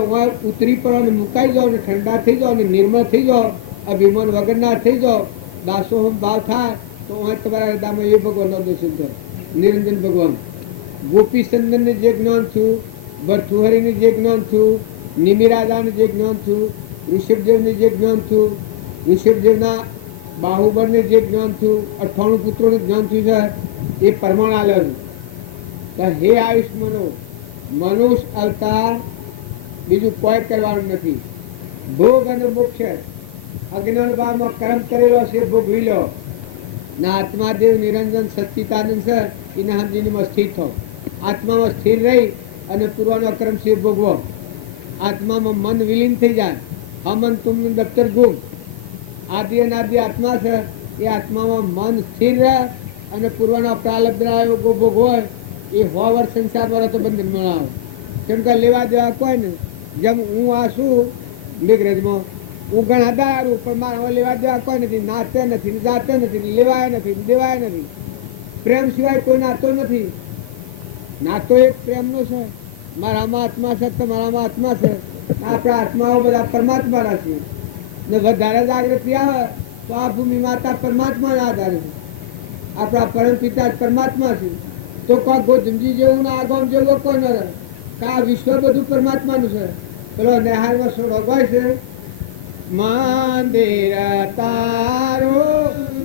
ઉતરી પડો ને મુકાઈ જાઓ ને ઠંડા થઈ જાઓ ને નિર્મળ થઈ જાઓ અભિમાન વગરના થઈ જાઓ દાસોહમ ભાવ થાય તો તમારા હૃદયમાં એ ભગવાનનો દર્શન થાય. નિરંજન ભગવાન ગોપીચંદનને જે જ્ઞાન છું ભરથુહરીને જે જ્ઞાન છું નિમિરાદાને જે જ્ઞાન છું ઋષભદેવને જે જ્ઞાન છું ઋષભદેવના બાહુબળને જે જ્ઞાન છું 98 પુત્રોને જ્ઞાન થયું છે એ પ્રમાણ આલે છે. હે આયુષ્મનો મનુષ્ય અવતાર બીજું કોઈ કરવાનું નથી. ભોગ અને મોક્ષ અજ્ઞાન ભાવમાં કર્મ કરેલો છે ભોગવી લો ના આત્માદેવ નિરંજન સચ્ચિતાનંદ છે એને સમજીને સ્થિર થો. આત્મામાં સ્થિર રહી અને પૂર્વનો કર્મ છે ભોગવો. આત્મામાં મન વિલીન થઈ જાય. અમન તુમનું દફતર ગુમ. આદિ અનાદિ આત્મા છે એ આત્મામાં મન સ્થિર રહે અને પૂર્વના પ્રાલબ્ધ ભોગવો એ હોવર સંસાર તો બંધન મળાવે. કેમ કે લેવા દેવા કોઈ ને જેમ હું આ છું મેઘરજમાં હું ઘણા દારું પણ મારા લેવા દેવા કોઈ નથી. નાતે નથી જાતે નથી લેવાય નથી દેવાય નથી. પ્રેમ સિવાય કોઈ નાતો નથી. નાતો એક પ્રેમનો છે. મારામાં આત્મા છે તમારામાં આત્મા છે. આપણા આત્માઓ બધા પરમાત્મા છે ને વધારે જાગૃતિ આવે તો આ ભૂમિ માતા પરમાત્માના આધારે છે. આપણા પરમ પિતા પરમાત્મા છે તો કોઈ ગોધમજી જેવું ને આગમ જેવું કોઈ ન રહે. આ વિશ્વ બધું પરમાત્માનું છે. પેલો નેહારમાં સોડો ગાય છે મંદિર તારો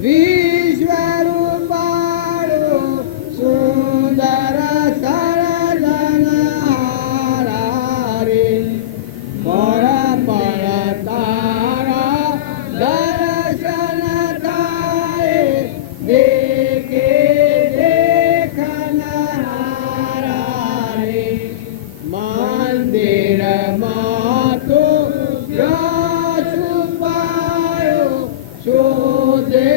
વિશ્વ રૂપાળો સુંદર સરજનહારા રે પર પર તારા દર્શન થાય દેખે દેખનહારા રે મંદિરમાં તો છુપાયો શોધે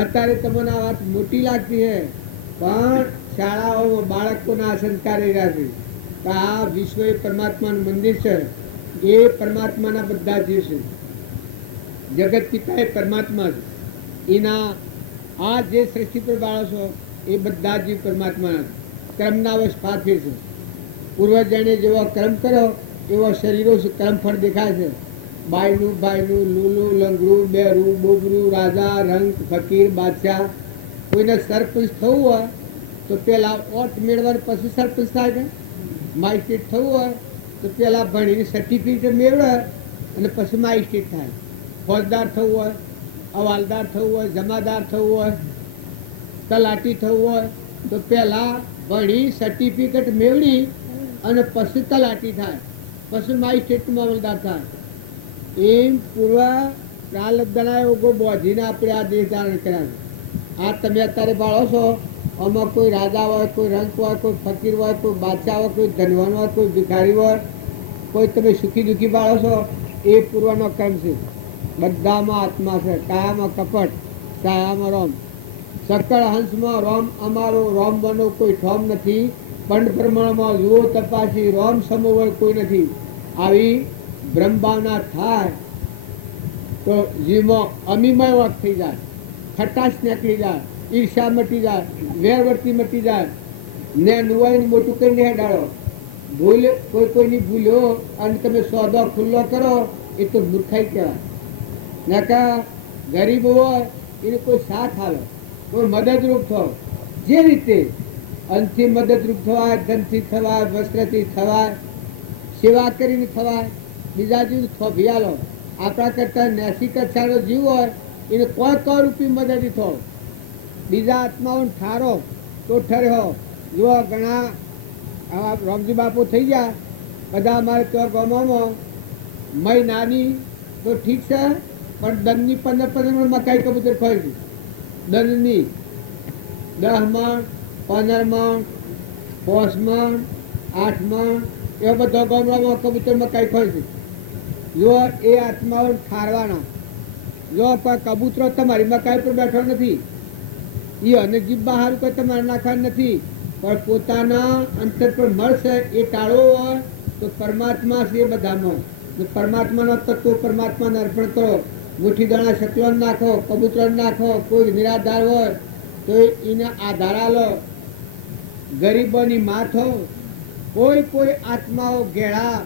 અત્યારે તમને આ વાત મોટી લાગતી હે, પણ શાળાઓમાં બાળકોના સંસ્કાર રહ્યા છે કે આ વિશ્વ એ પરમાત્માનું મંદિર છે, એ પરમાત્માના બધા જીવ છે, જગત પિતા એ પરમાત્મા છે, એના આ જે સૃષ્ટિ પર બાળો છો એ બધા જીવ પરમાત્માના કર્મના વશ પાથે છે. પૂર્વજણે જેવો કર્મ કર્યો એવો શરીરો કર્મફળ દેખાય છે. બાયનું ભાઈનું, લૂલું, લંગડું, બેરું, બોબરું, રાજા, રંગ, ફકીર, બાદશાહ. કોઈને સરપંચ થવું હોય તો પેલા ઓટ મેળવવાનું પછી સરપંચ થાય છે. માઇસ્ટ્રેટ થવું હોય તો પેલા ભણીને સર્ટિફિકેટ મેળવે અને પછી માઇસ્ટ્રેટ થાય. ફોજદાર થવું હોય, હવાલદાર થવું હોય, જમાદાર થવું હોય, તલાટી થવું હોય તો પેલા ભણી સર્ટિફિકેટ મેળવી અને પછી તલાટી થાય, પછી માઇસ્ટ્રેટ મામલદાર થાય. એમ પૂર્વ પ્રાલબ્ધના યોગો બોધીને આપણે આ દેશ ધારણ કર્યા છે. આ તમે અત્યારે બાળો છો, આમાં કોઈ રાજા હોય, કોઈ રંક હોય, કોઈ ફકીર હોય, કોઈ બાદશાહ હોય, કોઈ ધનવાન હોય, કોઈ ભિખારી હોય, કોઈ તમે સુખી દુઃખી બાળો છો, એ પૂર્વનો ક્રમ છે. બધામાં આત્મા છે, કાયામાં કપટ, કાયામાં રોમ. સકળ હંસમાં રોમ અમારો, રોમ બનો કોઈ ઠોમ નથી. પંડ બ્રહ્માંડમાં જુઓ તપાસી, રોમ સમોવર કોઈ નથી. આવી બ્રહ્મભાવના થાય તો જીવમાં અમીમય વખ થઈ જાય, ખટાશ નીકળી જાય, ઈર્ષા મટી જાય, વેરવર્તી મટી જાય, ને નુવાઈને મોટું કરીને હેડાડો. ભૂલ કોઈ કોઈની ભૂલ્યો અને તમે સોદો ખુલ્લો કરો એ તો મૂર્ખાઈ કહેવાય. નકા ગરીબ હોય એને કોઈ સાથ આવે, કોઈ મદદરૂપ થો. જે રીતે અન્નથી મદદરૂપ થવાય, ધનથી થવાય, વસ્ત્રથી થવાય, સેવા કરીને થવાય. બીજા જીવ થોભી આલો. આપણા કરતાં 80 કક્ષાનો જીવ હોય એને કોઈ રૂપિયા મદદ થો. બીજા આત્માઓને ઠારો તો ઠર્યો. જુઓ ઘણા આવા રોમજી બાપુ થઈ ગયા બધા અમારે ત્યાં ગામમાં. મય નાની તો ઠીક છે, પણ દનની 15 મકાઈ કબૂતર ખોઈ ગઈ. દનની 10 મણ, 15 મણ, 5 મણ, 8 મણ એવા બધા ગામડામાં કબૂતર મકાઈ ખોઈ ગઈ. જો એ આત્માઓ ઠારવાના. જો પણ કબૂતરો તમારી મકાઈ પર બેઠો નથી, એ અને જીભ બહાર કોઈ તમારે નાખવાનું નથી, પણ પોતાના અંતર પર મળશે એ ટાળવો હોય તો પરમાત્મા છે એ બધામાં. પરમાત્માનો તત્વ પરમાત્માને અર્પણ કરો. મુઠ્ઠી દાણા શકલો નાખો, કબૂતર નાખો. કોઈ નિરાધાર હોય તો એને આધાર આલો. ગરીબોની માથ હો. કોઈ આત્માઓ ઘેડા,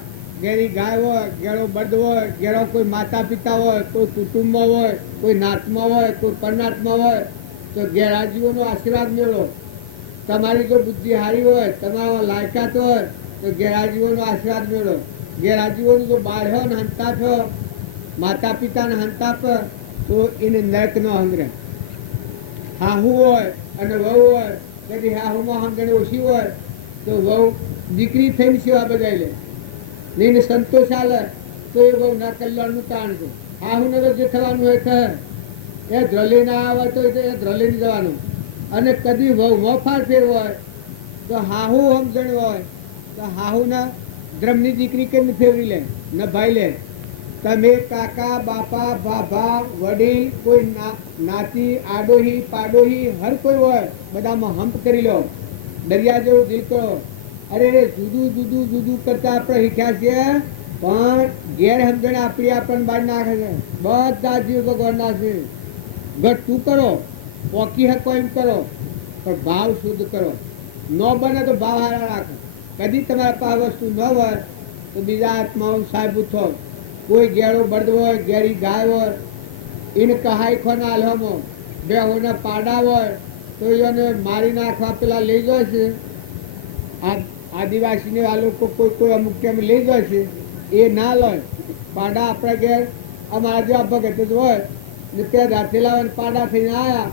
ઘેરી ગાય હોય, ઘેડો બળદ હોય, ઘેડો કોઈ માતા પિતા હોય, કોઈ કુટુંબમાં હોય, કોઈ નાતમાં હોય, કોઈ પરનાતમાં હોય તો ઘેરાજીઓનો આશીર્વાદ મેળવો. તમારી જો બુદ્ધિ સારી હોય, તમારા લાયકાત હોય તો ઘેરાજીઓનો આશીર્વાદ મેળવો. ઘેરાજીઓનું જો બાળ હોય ને હંતાપ, માતા પિતાને હંતાપ તો એને નરક ન હંગરે. હાહુ હોય અને વહુ હોય, કદી હાહુમાં હંગણી ઓછી હોય તો વહુ દીકરી થઈને સેવા બજાવી લે. નહીં સંતોષ આવે તો એ બહુ ના કલ્યાણનું કારણ છે. હાહુને તો જે થવાનું હોય થાય, એ ધ્રલી ના આવે તો એ ધ્રલીને જવાનું. અને કદી વહુમાં ફારફેર હોય તો હાહુ સમજણ હોય તો હાહુના ધ્રમની દીકરી કેમ ફેરવી લે, ન ભાઈ લે. તમે કાકા, બાપા, ભાભા, વડીલ, કોઈ નાતી, આડોહી, પાડોહી, હર કોઈ હોય બધામાં હંપ કરી લો. દરિયા જેવું દિલ કરો. અરે જુદું જુદું જુદું કરતા આપણે શીખ્યા છીએ, પણ ગેર સમજણ આપણી આપણને બહાર નાખે છે. બધા જીવ ભગવાનના છે. ઘટતું કરો, પોકી હકો એમ કરો, પણ ભાવ શુદ્ધ કરો. ન બને તો ભાવ હારા રાખો. કદી તમારા પાસે વસ્તુ ન હોય તો બીજા આત્માઓ સાહેબ થો. કોઈ ગેળો બળદ હોય, ગેળી ગાય હોય, એને કહાઈ ખોના આલવામાં બે હોના પાડા હોય તો એને મારી નાખવા પેલા લઈ જાય છે. આદિવાસીને આ લોકો કોઈ અમુક ટાઈમ લઈ જાય છે, એ ના લે. પાડા આપણા ઘેર અમારા જેવા ભગત જ હોય ને ત્યાં રાખેલા હોય પાડા થઈને આવ્યા,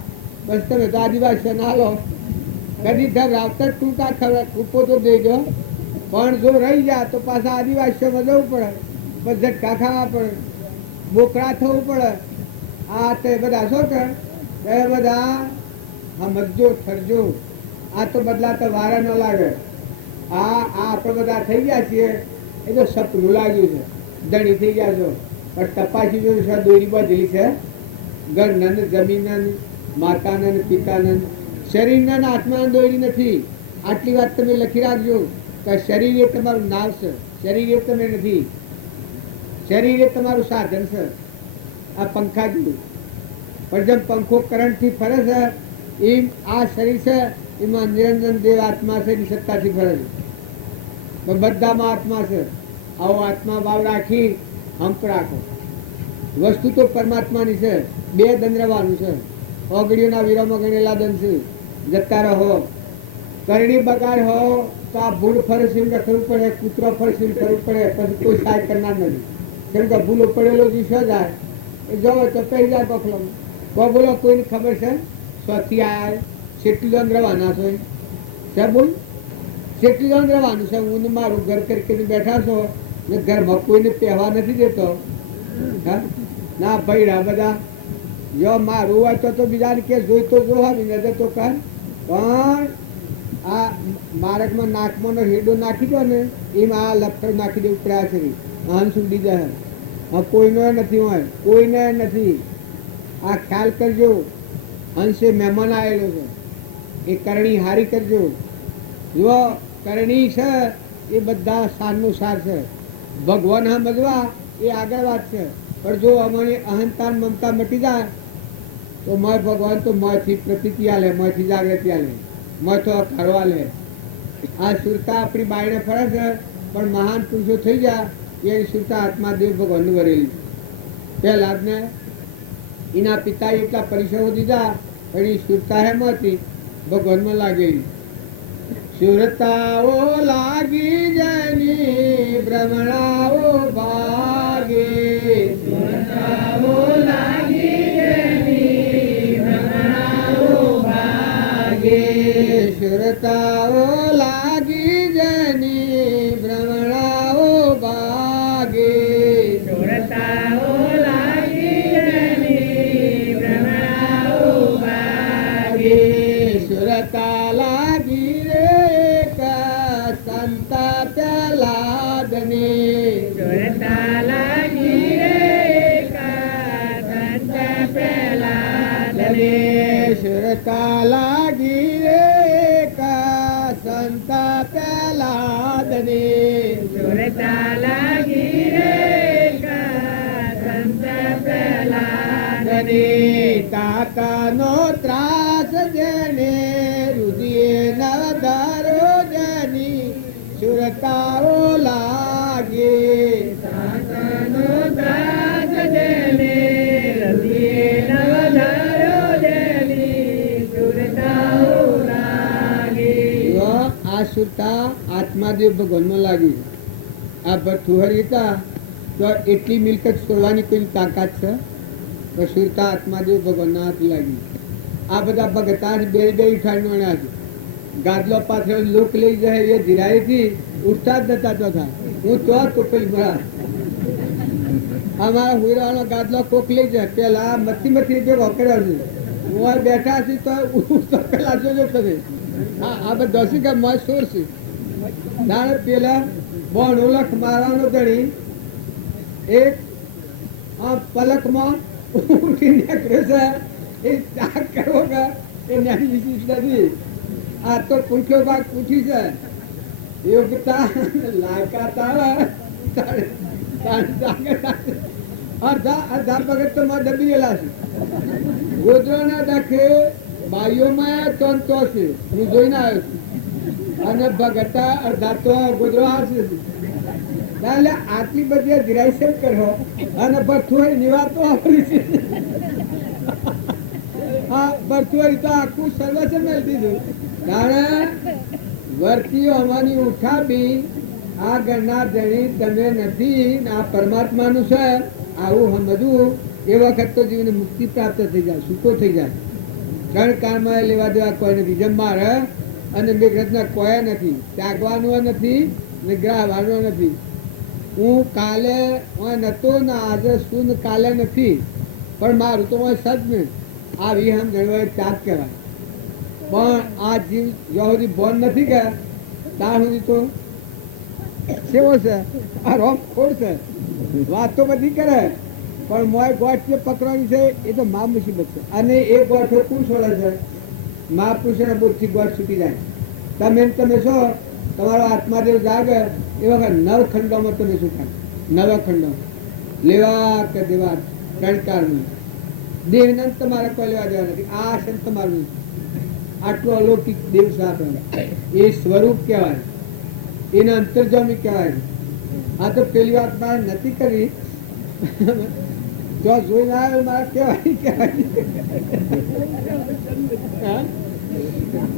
બસ તમે તો આદિવાસી ના લો. કદી ધર રાવતર ટૂંકા ખબર કૂપો તો દેજો, પણ જો રહી જાય તો પાછા આદિવાસીઓમાં જવું પડે, બસ ઝટકા ખાવા પડે, બોકડા થવું પડે. આ તે બધા શું કરે એ બધા સમજો ઠરજો. આ તો બદલાતા વારા ન લાગે. આપણે બધા થઈ ગયા છીએ એ તો સપનું લાગ્યું છે. ધણી થઈ ગયા છો પણ તપાસી જોયું છે દોરી બાંધેલી છે, ઘરના જમીન માતાને ને પિતાને, શરીરના ને આત્માને દોરી નથી. આટલી વાત તમે લખી રાખજો કે શરીર એ તમારું નાવ છે, શરીર એ તમે નથી. શરીર એ તમારું સાધન છે. આ પંખા જેવું, પણ જેમ પંખો કરંટથી ફરે છે એમ આ શરીર છે, એમાં નિરંજન દેવ આત્મા છે, એની સત્તાથી ફરે છે. પણ બધામાં આત્મા છે. આવો આત્મા ભાવ રાખી હંપ રાખો. વસ્તુ તો પરમાત્માની છે, બે દંડવાનું છે. ઓગળીઓના વીરોમાં ગણેલા દંડ છે. જતા રહો. કરણી બગાડ હો તો આ ભૂલ ફરસીને રખડવું પડે, કૂતરો ફરસીને ફરવું પડે, પછી કોઈ સહાય કરનાર નથી. કેમ કે ભૂલો પડેલો દિવસો જાય જવો તો પહેરી જાય પખલો. બોલો કોઈને ખબર છે સ્વથી આ કેટલી દંડ રવાના છો? છે બોલ, કેટલી દંડ રવાનું છે? હું મારું ઘર કરી બેઠા છો ને ઘરમાં કોઈને પહેવા નથી દેતો. હા ના ભાઈ બધા જો મારું હોય તો બીજાને કે જોઈ તો જોવાની નજર તો કર. પણ આ માર્ગમાં નાકમાં હેડો નાખી દો ને એમાં આ લપટ નાખી દેવું પડ્યા છે. હંસ ઉડી જાય. હા કોઈનો નથી હોય, કોઈને નથી. આ ખ્યાલ કરજો. હંસે મહેમાન આવેલો છે, એ કરણી હારી કરજો. જો કરણી છે એ બધા સારનું સાર છે. ભગવાન સમજવા એ આગળ વાત છે. પણ જો અમારી અહંકાર મમતા મટી જાય તો મય ભગવાન તો મયથી પ્રતિતિ આલે, મયથી જાગૃતિ આલે, મય તો કરવા લે. આ સુરતા આપણી બાયણે ફરે છે, પણ મહાન પુરુષો થઈ ગયા એની સુરતા આત્મા દેવ ભગવાનનું વરેલી. પહેલા જ ને એના પિતાએ એટલા પરિશ્રમો દીધા પણ એ સુરતા હેમ હતી ભગવાનમાં લાગેલી. સુરતાઓ લાગી જની ભ્રમણાઓ ભાગે, સુરતાઓ લાગી જની ભ્રમણાઓ ભાગે, સુરતાઓ લાગી જની ભ્રમણાઓ ભાગે, સુરતાઓ લાગી જની ભ્રમણાઓ ભાગે, સુરતા લાગી સંતા પ્રહલાદને, સુરતા લાગી સંતા પ્રહલાદને, સુરતા લાગી સંતા પ્રહલાદને, સુરતા લાગી સંતા પ્રહલાદને. તાતાનો ત્રાસ જેને રુધિએ નવધારો જની સુરતાઓ લાગે, તાતાનો ત્રાસ જેને રુધિએ નવધારો જની સુરતાઓ લાગે. આ સુરતા આત્માદેવ ભગવાનમાં લાગી. આ ભથુહરી હતા તો એટલી મિલકત છોડવાની કોઈ તાકાત છે? તો સુરતા આત્માદેવ ભગવાનના હાથ લાગી. આ બધા ભગતા જ બે બે ઉઠાડવાના છે. ગાદલો પાછળ લોક લઈ જાય એ ધીરાઈથી ઉઠતા જ નતા ચોથા. હું તો ટોપલી ભરા અમારા હુરાનો ગાદલો કોક લઈ જાય પેલા મથી મથી જે વકર્યો છે. હું બેઠા છે તો પેલા જોજો તમે. આ બધા દસી કે મત સોર છે. જાણે પેલા બોણ ઓલખ મારવાનો ગણી એક આ પલકમાં ઉઠી નીકળે છે. એ ત્યાગ કરવો કે એ નાની વિશિષ્ટ નથી. આ તો પૂંઠો ભાગ પૂઠી છે. યોગતા લાયકાતા અડધા પગત તો માં દબી ગયેલા છે. ગોદરાના દાખે બાઈઓમાં તંતો છે. હું જોઈને આવ્યો છું. અને ભગતા અડધા તો ગોદરો હારશે. એટલે આટલી બધી ગ્રાઇસેપ કરો અને ભથુઆરી નિવાતો આપણી છે. હા ભથુઆરી તો આખું સર્વસ્વ મેળ દીધું. કારણ વર્તીઓ અમારી ઉઠાવી આ ગણનાર જણી તમે નથી, આ પરમાત્માનું છે. આવું સમજવું એ વખત તો જીવને મુક્તિ પ્રાપ્ત થઈ જાય, સુખો થઈ જાય. ક્ષણ કાળમાં લેવા દેવા કોઈ નથી. જેમ મારે અને મેઘરજના કોઈ નથી, ત્યાગવાનું નથી ને ગ્રાહવાનું નથી. હું કાલે નતો ને આજે શું કાલે નથી, પણ મારું તો સજ ને આવી હમ જણવા ત્યાગ કહેવાય. પણ આ જીવ જ્યાં સુધી બોન નથી ગયા ત્યાં સુધી તો કેવો છે? આ રોમ ખોડ છે. વાત તો બધી કરે પણ મોય ગોઠ જે પકડવાની છે એ તો મા મુસીબત છે. અને એ ગોઠો કોણ છોડે છે? મહાપુરુષના બોધથી ગોઠ છૂટી જાય. તમે છો તમારો આત્માદેવ જાગે એ વખત નવ ખંડોમાં તમે શું થાય? નવ ખંડો લેવા કે દેવા ત્રણ દેહને તમારે કોઈ લેવા દેવા નથી. આ છે તમારું આટલો અલૌકિક દેવ સાથ એ સ્વરૂપ કહેવાય, એના અંતર્જામી કહેવાય. આ તો પેલી વાત મારે નથી કરી, જો જોઈને આવે મારે કહેવાય.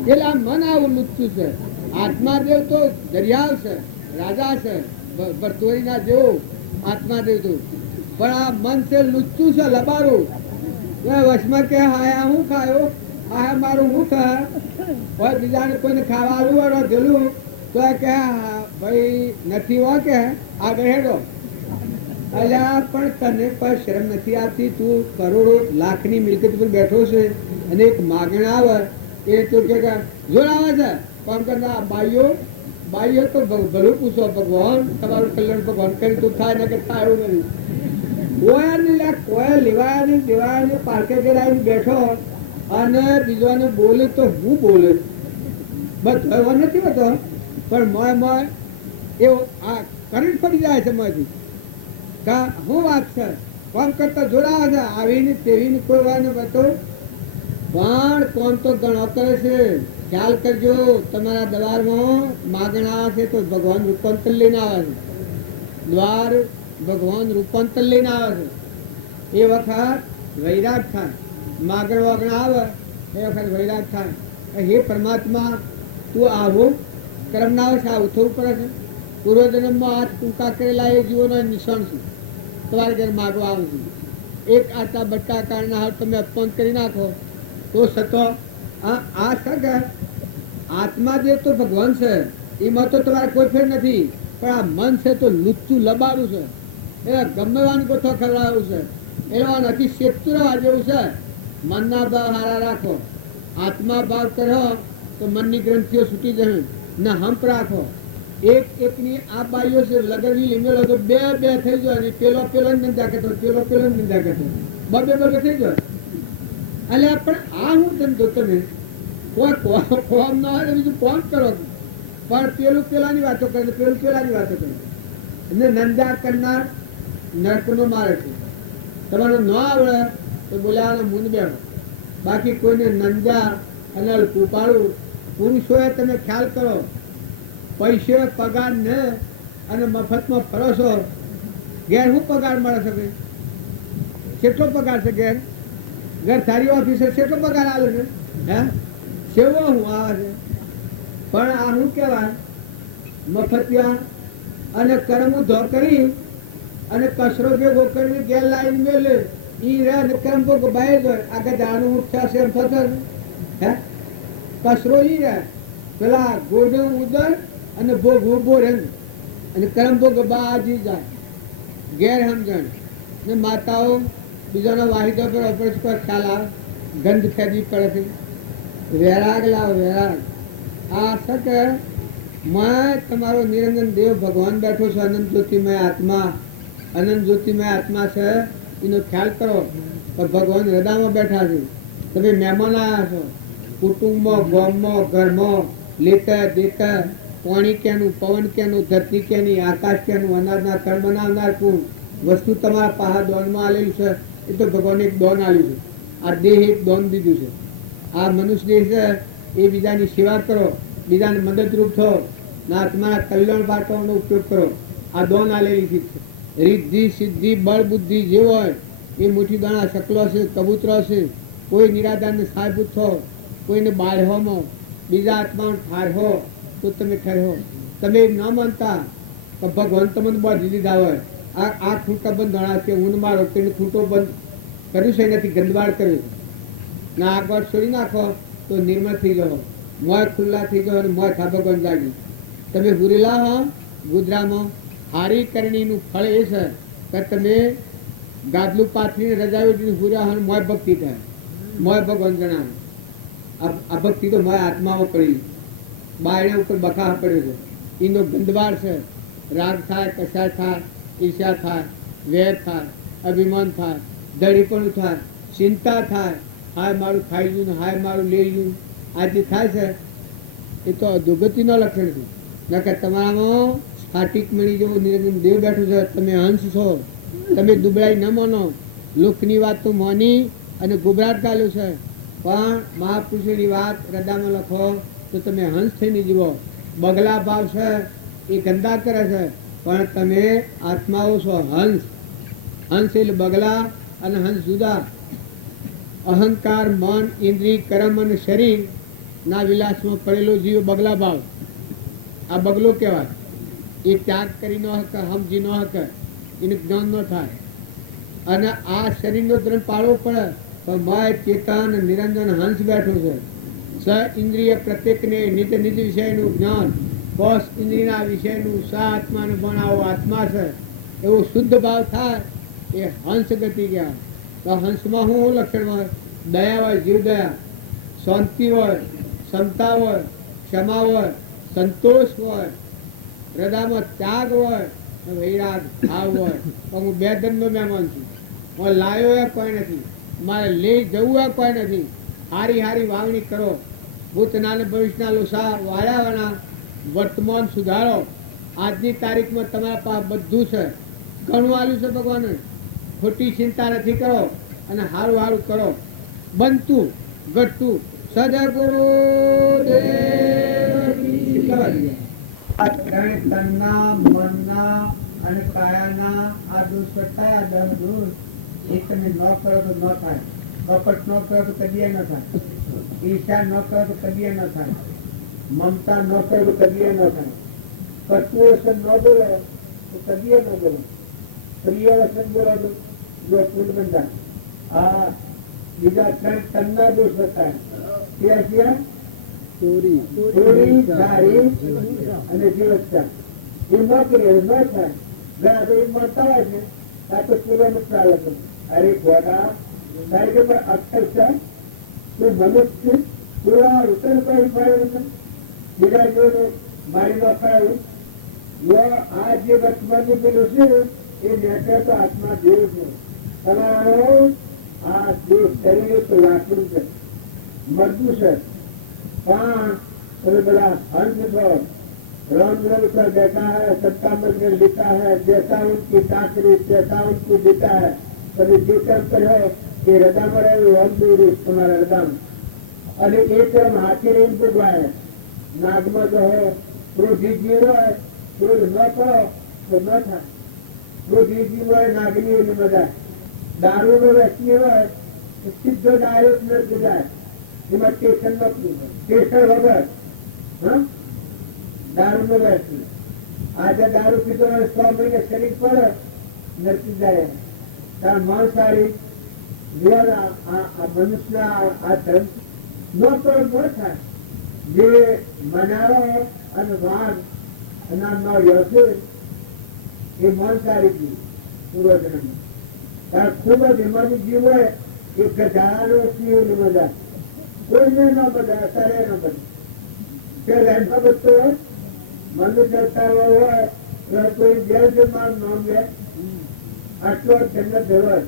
એટલે આ મન આવું લુચ્ચું છે. આત્માદેવ તો દરિયાવ છે, રાજા છે, ભરતુરીના જેવો આત્માદેવ તો. પણ આ મન છે લુચ્ચું છે, લબારું. વશમાં કે હાયા હું ખાયો, હાયા મારું હું ખાય હોય, બીજાને કોઈને ખાવાનું વાળો ધેલું તો કે ભાઈ નથી હોય કે આગળ હેડો. અલ્યા પણ તને પણ શરમ નથી આવતી? તું કરોડો લાખની મિલકત પર બેઠો છે અને એક માગણ આવે એ તો કે જોર આવે છે કોમ કરતા બાઈઓ તો ભલું પૂછો, ભગવાન તમારું કલ્યાણ ભગવાન કરી તો થાય ને કે થાય એવું નથી. કોઈ લેવાયા નહીં દેવાયા નહીં, પાર્કે આવીને બેઠો અને બીજોને બોલે તો હું બોલે બધો નથી હોતો. પણ મોય એવો આ કરંટ પડી જાય છે મોયથી. શું વાત છે? કોમ કરતા જોડાવા છે આવીને તેવીને કોઈ વાર બતો. પણ કોમ તો ઘણો કરે છે. ખ્યાલ કરજો, તમારા દ્વારમાં માગણા છે તો ભગવાન રૂપાંતર લઈને આવે છે. દ્વાર ભગવાન રૂપાંતર લઈને આવે છે. એ વખત વૈરાગ થાય. માગણ વાગણ આવે એ વખત વૈરાગ થાય. હે પરમાત્મા, તું આવું કર્મના વર્ષ આવું થવું પડે છે. પૂર્વજન્મમાં હાથ ટૂંકા કરેલા એ જીવોનો નિશાન છે. તમારે ઘર માગવા આવું છું. એક આટા બટ્ટા કારના હાથ તમે અપમાન કરી નાખો તો સતો આ સગર આત્માદેવ તો ભગવાન છે, એમાં તો તમારે કોઈ ફેર નથી. પણ આ મન છે તો લુચ્ચું લબારું છે. એ ગમેવાનું ગોઠો ખવડાવું છે. એવા નથી શેતુરવા જેવું છે. મનના ભાવ હારા રાખો, આત્મા ભાવ કરો તો મનની ગ્રંથિઓ છૂટી જશે. ને હંપ રાખો. એકની આ બાઈઓ છે લગનની લીમેલો તો બે થઈ જાય ને પેલો નિંદા કરતો, પેલો નિંદા કરતો, બબે થઈ જાય. એટલે પણ આ હું ધંધો તમે કોઈ કોમ ના હોય બીજું કોમ કરો, પણ પેલું પેલાની વાતો કરે, પેલું પેલાની વાતો કરે. અને નંદા કરનાર નરકનો મારે છે. તમારે ન આવડે તો બોલ્યા મૂન બેઠો. બાકી કોઈને નંદા અને કૃપાળું પુરુષોએ તમે ખ્યાલ કરો, પૈસે પગાર ને અને મફતમાં ફરો છો. ઘેર શું પગાર મળે છે? ભાઈ કેટલો પગાર છે? ઘર સારી ઓફિસર કેટલો પગાર આવે છે? હે સેવો હું આવે છે? પણ આ શું કહેવાય? મફતિયા અને કર્મ ધો કરી અને કચરો ભેગો કરીને ઘેર લાઈન મેલે ઈ રે ને કર્મ ભોગ બાય જાય. આગળ દાણું ઉઠશે એમ થશે. હે કચરો ઈ રે પેલા ગોળ ઉદર અને ભોગ ઉભો રહે અને કર્મ ભોગ બાજી જાય. ઘેર સમજણ ને માતાઓ બીજાના વાહિદા પર અપરસ પર ખ્યાલ આવે, ગંધ ખેદવી પડે છે. વૈરાગ લાવ વૈરાગ. આ સકે મેં તમારો નિરંજન દેવ ભગવાન બેઠો છે. અનંત જ્યોતિમય આત્મા, અનંત જ્યોતિમય આત્મા છે. એનો ખ્યાલ કરો. ભગવાન હૃદયમાં બેઠા છે. તમે મહેમાન આવ્યા છો. કુટુંબમાં, ગામમાં, ઘરમાં લેતા દેતા પાણી કેનું, પવન કેનું, ધરતી કેની, આકાશ કેનું, અનાજના કણ બનાવનાર કોણ? વસ્તુ તમારા પાહા દોનમાં આવેલું છે. એ તો ભગવાને એક દોન આપ્યું છે. આ દેહ એક દોન દીધું છે. આ મનુષ્ય દેહ છે એ બીજાની સેવા કરો, બીજાને મદદરૂપ થો, ના તમારા કલ્યાણ બાટવાનો ઉપયોગ કરો. આ દોન આલેલી છે. રિદ્ધિ સિદ્ધિ બળ બુદ્ધિ જે હોય એ મુઠ્ઠી દાણા શકલો છે, કબૂતરો છે. કોઈ નિરાધારને સહાયભૂત થો, કોઈને બાળહોમાં બીજા આત્માને ઠારહો તો તમે ઠરહો. તમે ન માનતા તો ભગવાન તમને બાંધી દીધા હોય. આ ખૂંટો બંધ ધણા છે, ઊન મારો તેને ખૂંટો બંધ કર્યું છે, એનાથી ગંદવાડ કર્યું છે. ના આગળ છોડી નાખો તો નિર્મળ થઈ જાઓ, મોય ખુલ્લા થઈ જાઓ અને મોય થા ભગવાન જાગી. તમે હુરેલા હો ગુજરામાં હારી કરણીનું ફળ એ છે કે તમે ગાદલું પાથરીને રજાવી હુર્યા હોય મોય ભક્તિ થાય, મોય ભગવાન જણાવે. આ ભક્તિ તો મોય આત્મામાં પડી, બાયણા ઉપર બખા પડ્યો છે. એનો ગંદવાડ છે. રાગ થાય, કસાય થાય, ઈર્ષા થાય, વેર થાય, અભિમાન થાય, ધડીપણું થાય, ચિંતા થાય, હાય મારું ખાઈ ગયું ને હાય મારું લઈ ગયું, આ જે થાય છે એ તો અધોગતિનો લક્ષણ છે. નકર તમારામાં સ્ફાટિક મણી જેવો નિરંજન દેવ બેઠું છે. તમે હંસ છો, તમે દુબળાઈ ન માનો, લોકની વાત તો માની અને ગુબરાટ ગાલ્યો છે, પણ મહાપુરુષોની વાત હૃદયમાં લખો તો તમે હંસ થઈને જીવો. બગલા ભાવ છે એ ગંદા કરે છે, પણ તમે આત્માઓ છો હંસ. હંસ એટલે બગલા અને હંસ જુદા. અહંકાર, મન, ઇન્દ્રિય, કર્મ અને શરીર ના વિલાસમાં પડેલો જીવ બગલા ભાવ. આ બગલો કહેવાય. એ ત્યાગ કરી ન હકે, સમજી ન હકે, એનું જ્ઞાન ન થાય. અને આ શરીરનો દ્રઢ પાળવો પડે તો મય ચેતન નિરંજન હંસ બેઠું છે. સ ઇન્દ્રિય પ્રત્યેકને નિજ નિજ વિષયનું જ્ઞાન, કોષ ઇન્દ્રિયના વિષયનું સ આત્માનું ભણાવો આત્મા છે એવો શુદ્ધ ભાવ થાય એ હંસ ગતિ કહેવાય. તો હંસમાં શું લક્ષણ હોય? દયા હોય, જીવ દયા, શાંતિ હોય, ક્ષમતા હોય, ક્ષમા હોય, સંતોષ હોય, હૃદયમાં ત્યાગ હોય, વૈરાગ ભાવ હોય. પણ હું બે ધનનો મહેમાન છું, હું લાયો એ કોઈ નથી, મારે લઈ જવું એ કોઈ નથી. હારી હારી વાવણી કરો, ભૂતના ને ભવિષ્યના લોસા વાળાવાના વર્તમાન સુધારો. આજની તારીખમાં તમારા પાસે બધું છે, ઘણું આલ્યું છે ભગવાને. ખોટી ચિંતા નથી કરો અને હારું હારું કરો. બનતું ઘટતું સદગુરુ તનના, મનના અને કાયાના આ દોષ કટાયા દહ દોષ એ તમે ન કરો તો ન થાય. કપટ ન કરો તો કદીએ ન થાય. ઈર્ષા ન કરો તો કદીએ ન થાય. મમતા ન કરો તો કદીએ ન થાય. કટુ વસન ન બોલે તો કદીએ ન બોલે. પ્રિય વસન બોલો તો જો કુલ બંધા. આ બીજા ત્રણ તનના દોષ બતાવે. ક્યાં ક્યાં? ચોરી, દારી અને જીવત્તા. એ ન કરીએ ન થાય. ઘણા તો એ મળતા હોય છે આ તો પૂરો ચાલે છે. અરે ખોટા તારી કે અક્ષર છે તું મનુષ્ય પૂરા ઉત્તર કઈ ફાળ્યું છે બીજા જોડે મારી ન ફાળ્યું. આ જે વર્તમાનનું પેલું છે એ નેચર તો આત્મા દેવ છે. તમારો આ દેવ શરીર તો લાકડું છે, મરદું છે, પણ તમે બધા હંસ છો. राम लोग पर बैठा है, सबका मन में लिखा है, जैसा उनकी ताकरी जैसा उनकी दिखा है. कभी जीकर कहो कि हृदय में रहे हम दूरी तुम्हारा हृदय. અને એ term હાથી રહીને ભોગવાય. નાગમાં જો હો ક્રોધી જીવ હોય ક્રોધ ન કરો તો ન થાય. ક્રોધી જીવ હોય નાગરીઓની મજા. દારૂનો વ્યક્તિ હોય તો સીધો ડાયરેક્ટ નર્ક જાય. એમાં ટેશન નથી, ટેશન વગર. હા, દારૂ નો વ્યક્તિ આજે દારૂ પીધો 100 મહિને શરીર પર નરકી જાય. કારણ માંસાહારી મનુષ્ય આ ધર્મ ન તો ન થાય. જે મનારો અને વાઘ નામનો યોગ્ય એ માંસાહારી જીવ પૂર્વજન્મ. કારણ ખૂબ જ હિમાની જીવ હોય એ ગજાનો સિંહની મજા કોઈને ન બધા અત્યારે ન બને. એમાં બધતો હોય મનુ કરતા હોય કોઈ બે જન્મ નામ લે આટલો જન્મ હોય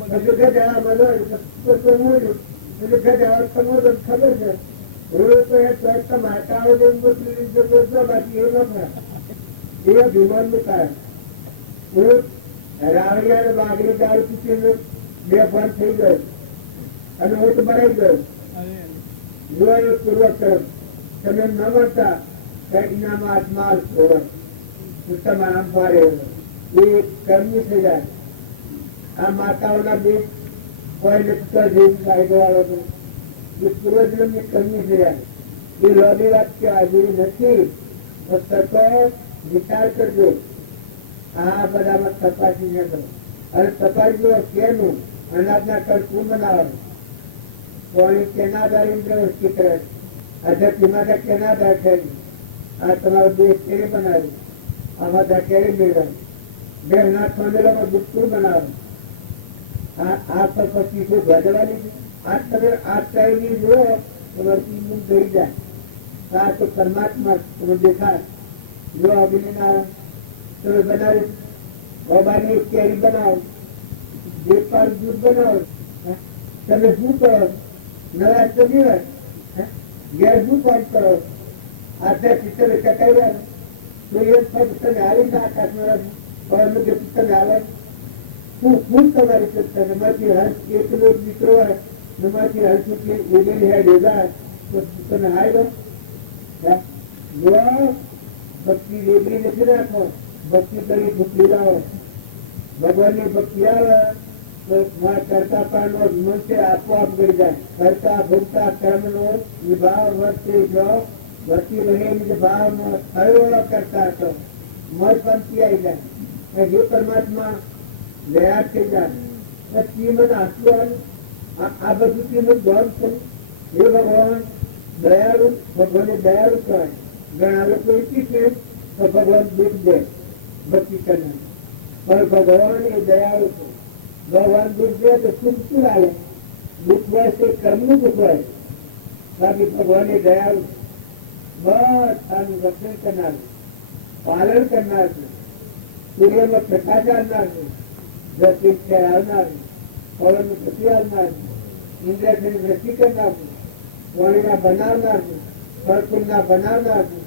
પછી ગજા મળે એટલે ગજા તમને ખબર છે. રોજ તો એ સ્વચ્છ માતા બાકી એ ન થાય. એ ભીમાન નું કારણ રાવડિયા બાગડી દારૂ પીને બે ફળ થઈ ગયો અને હું તો ભરાઈ ગયો. જો એ પૂર્વક તમે ન મળતા ઇનામ આત્મા તમારા ભારે એ કર્મી થઈ જાય. આ માતાઓના બે કોઈ કાયદો વાળો છે એ પૂર્વજન્મ ની કર્મી થઈ જાય. એ લોની વાત કે હાજરી નથી તો તકો વિચાર કરજો. આ બધામાં તપાસી જતો અને તપાસી લો કેનું અનાજના કડકું બનાવો. કોઈ કેના આધારે ચિત્ર અધ્યક્ષમાં કેના આધાર આ તમારો દેશ કેરી બનાવ્યું, આમાં કેરી મેળવ્યું, બે નાથ મંદિરોમાં દુઃખું બનાવ્યું. આ પર પછી શું ભજવાની છે? આ તમે આ ટાઈમની જુઓ તમારું મુખ થઈ જાય. આ તો પરમાત્મા તમે દેખાય. જો અભિનય તમે બનાવી બાબાની કેરી બનાવો જે પાક દૂધ બનાવો તમે શું કરો? નવા તો દિવસ ઘેર શું કામ કરો? આધા પિત્તર ચકાવ્યા તો એ તમે આવી ના આકાશમાં પરંતુ કે પિત્તર આવે શું તમારી સત્તા નમાંથી હંસ એકલો દીકરો હોય નમાંથી હંસ એની હેડ એવા તો તમે આવ્યો ભક્તિ રેગડી નથી રાખો. ભક્તિ કરી ભૂખી લાવો. ભગવાનની ભક્તિ આવે તો કરતા પાનો મનસે આપોઆપ ગઈ જાય. કરતા ભોગતા કર્મનો વિભાવ વર્તે જો ભક્તિ રહે ભાવમાં થયો કરતા હતો મન પંક્તિ આવી જાય. જે પરમાત્મા દયા થઈ જાય પછી મને આટલું આ બધું મને ગૌર થયું. એ ભગવાન દયાળુ, ભગવાને દયાળુ કહેવાય. ઘણા લોકો એટલી છે તો ભગવાન દુઃખ દે ભક્તિ કરનાર, પણ ભગવાન એ દયાળુ છે. ભગવાન દુઃખ દે તો સુખ શું આવે? દુઃખ હોય તે કર્મનું દુઃખ હોય. બાકી ભગવાન એ દયાળુ બસ આનું રક્ષણ કરનાર, પાલન કરનાર છે. સૂર્યમાં પ્રકાશ આવનાર છે, ધરતી ખેર આવનાર છે, પવનનું ગતિ આવનાર છે, ઇન્દ્રિયની વૃષ્ટિ કરનાર છે, વાણીના બનાવનાર છે, ફળફૂલના બનાવનાર છે,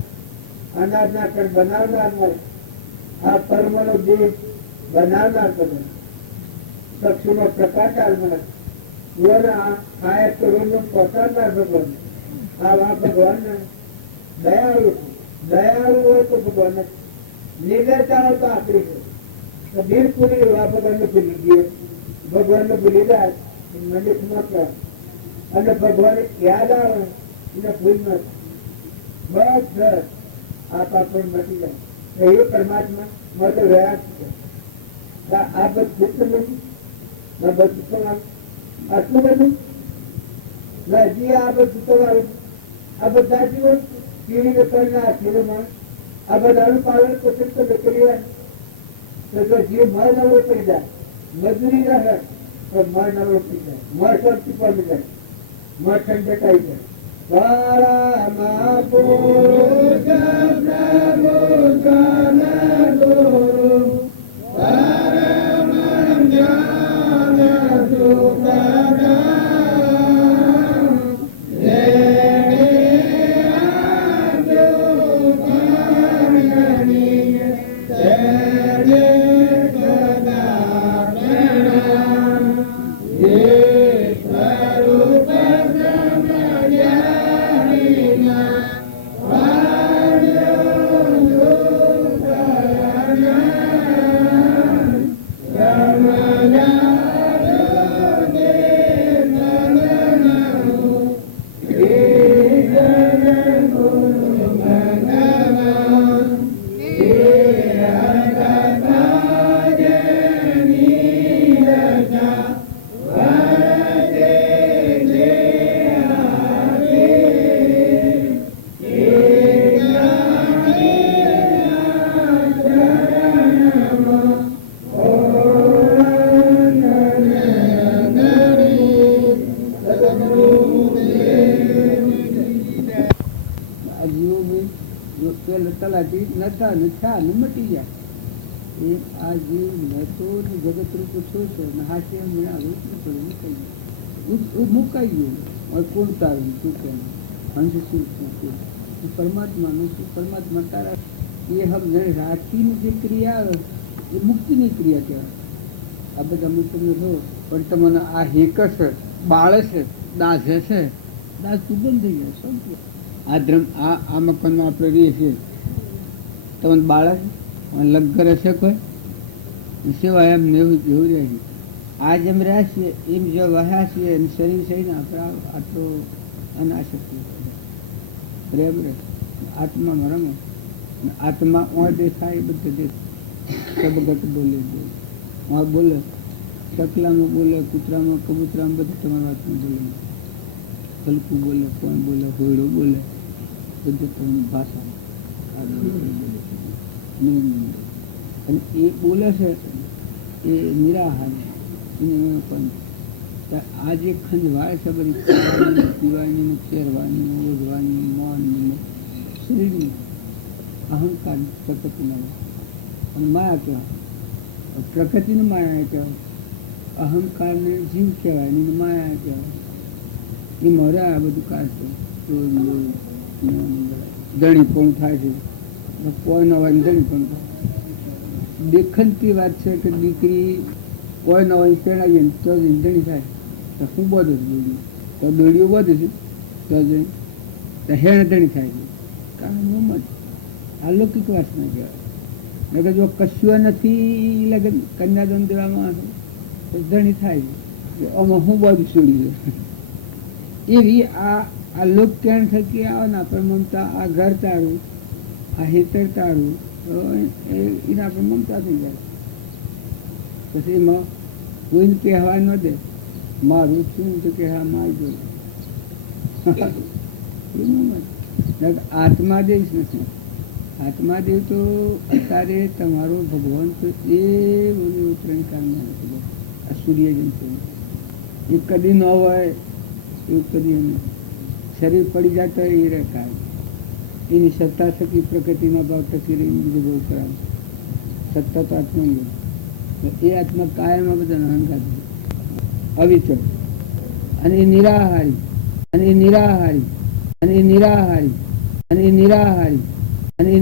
અનાજના કણ બનાવનાર છે, આ કર્મનો દેહ બનાવનાર છે, ચક્ષુનો પ્રકાશ આવનાર, કાયક કરોડનું પહોંચાડનાર ભગવાન. આ ભગવાન દયાળુ છે. દયાળુ હોય તો ભગવાન નિર્દયતા હોય તો આપણી છે. બિલકુલ એવા ભગવાનને ભૂલી ગયો. ભગવાનને ભૂલી જાય મંડિત ન કરે અને ભગવાન યાદ આવે એને ભૂલ ન થાય. બસ આ પાપ મટી જાય. એ પરમાત્મા મળતો રહ્યા છે. આ બધું નથી, આ બધું તમારું આટલું બધું હજી આ બધું તમારું. આ બધા જીવન પીડીને કરીને આ જીવનમાં આ બધાનું પાલન પોષણ તમે કરી તો જીવ મર નવરો થઈ જાય. મજૂરી રહે તો મર નવરો થઈ જાય. મર શક્તિ પામી જાય, મર ઠંડકાઈ જાય. મટી જાય. એ આ જીવ નતો જગત રૂપ શું છે હાથે મુકાઈ ગયું. કોણ તારું શું કે હંસ શું પરમાત્માનું શું? પરમાત્મા તારા એ હમ રાતીની જે ક્રિયા આવે એ મુક્તિની ક્રિયા કહેવાય. આ બધા હું તમને કહું પણ તમને આ હેકસ બાળે છે, દાસ છે, દાસ તું બંધ થઈ ગયા. શું આ ધર્મ આ મકાનમાં આપણે રહીએ છીએ તમને બાળક લગ્ન હશે કોઈ સિવાય એમ એવું જેવું રહે છે. આ જેમ રહ્યા છીએ એમ જો વહ્યા છીએ શરીર સહીને આપણે આટલો અનાશક્તિ પ્રેમ રહે. આત્મામાં રમે. આત્મા ઓર દેખાય એ બધું દેખાય. સબગટ બોલે બોલે, ચકલામાં બોલે, કૂતરામાં, કબૂતરામાં, બધું તમારી વાતમાં બોલે. હલકું બોલે, કોણ બોલે, હોયડું બોલે, બધું તમારી ભાષા. અને એ બોલે છે એ નિરાહાર એને પણ આ જે ખંજવાય છે બધી પીવાની, ચેરવાની, ઓઢવાની, મૌનની, શરીરની અહંકાર પ્રકૃતિના અને માયા કહેવાય. પ્રકૃતિની માયા કહેવાય. અહંકારને જીવ કહેવાય ને માયા કહેવાય. એ મારે આ બધું કાઢશે ધણી પણ થાય છે, કોઈ ન હોય ધણી પણ થાય. દેખનતી વાત છે કે દીકરી કોઈ ન હોય પેણાવીએ તો ધણી થાય તો હું બધું જ બોલ્યું તો દોડ્યું બધું છે તો હેણ ધણી થાય છે. કારણ મોહમ્મદ અલૌકિક વાસના કહેવાય. જો કશું નથી લગન કન્યાદાન દેવામાં આવે તો ધણી થાય છે. આમાં હું બધું છોડી દઉં એવી આ લોક કેણ થકી આવે ને આપણે મમતા, આ ઘર તારું, આ હેતર તારું, એના આપણે મમતા થઈ જાય. પછી એમાં કોઈને કહેવા ન દે મારું છું તો કે હા મારજો. આત્માદેવ નથી. આત્માદેવ તો અત્યારે તમારો ભગવાન તો એ બધું ઉત્તરાયણ કામમાં નથી. આ સૂર્ય જેમ છે એ કદી ન હોય એવું કદી નહીં. શરીર પડી જાય તો એ રખાય. એની સત્તા થકી પ્રકૃતિના ભાવ ટકી રહીને બીજું બહુ કરાવે. સત્તા તો આત્મા એ આત્મા કાયમાં બધાનો અહંકાર છે, અવિચળ અને નિરાહારી અને નિરાહારી અને નિરાહારી અને નિરાહારી અને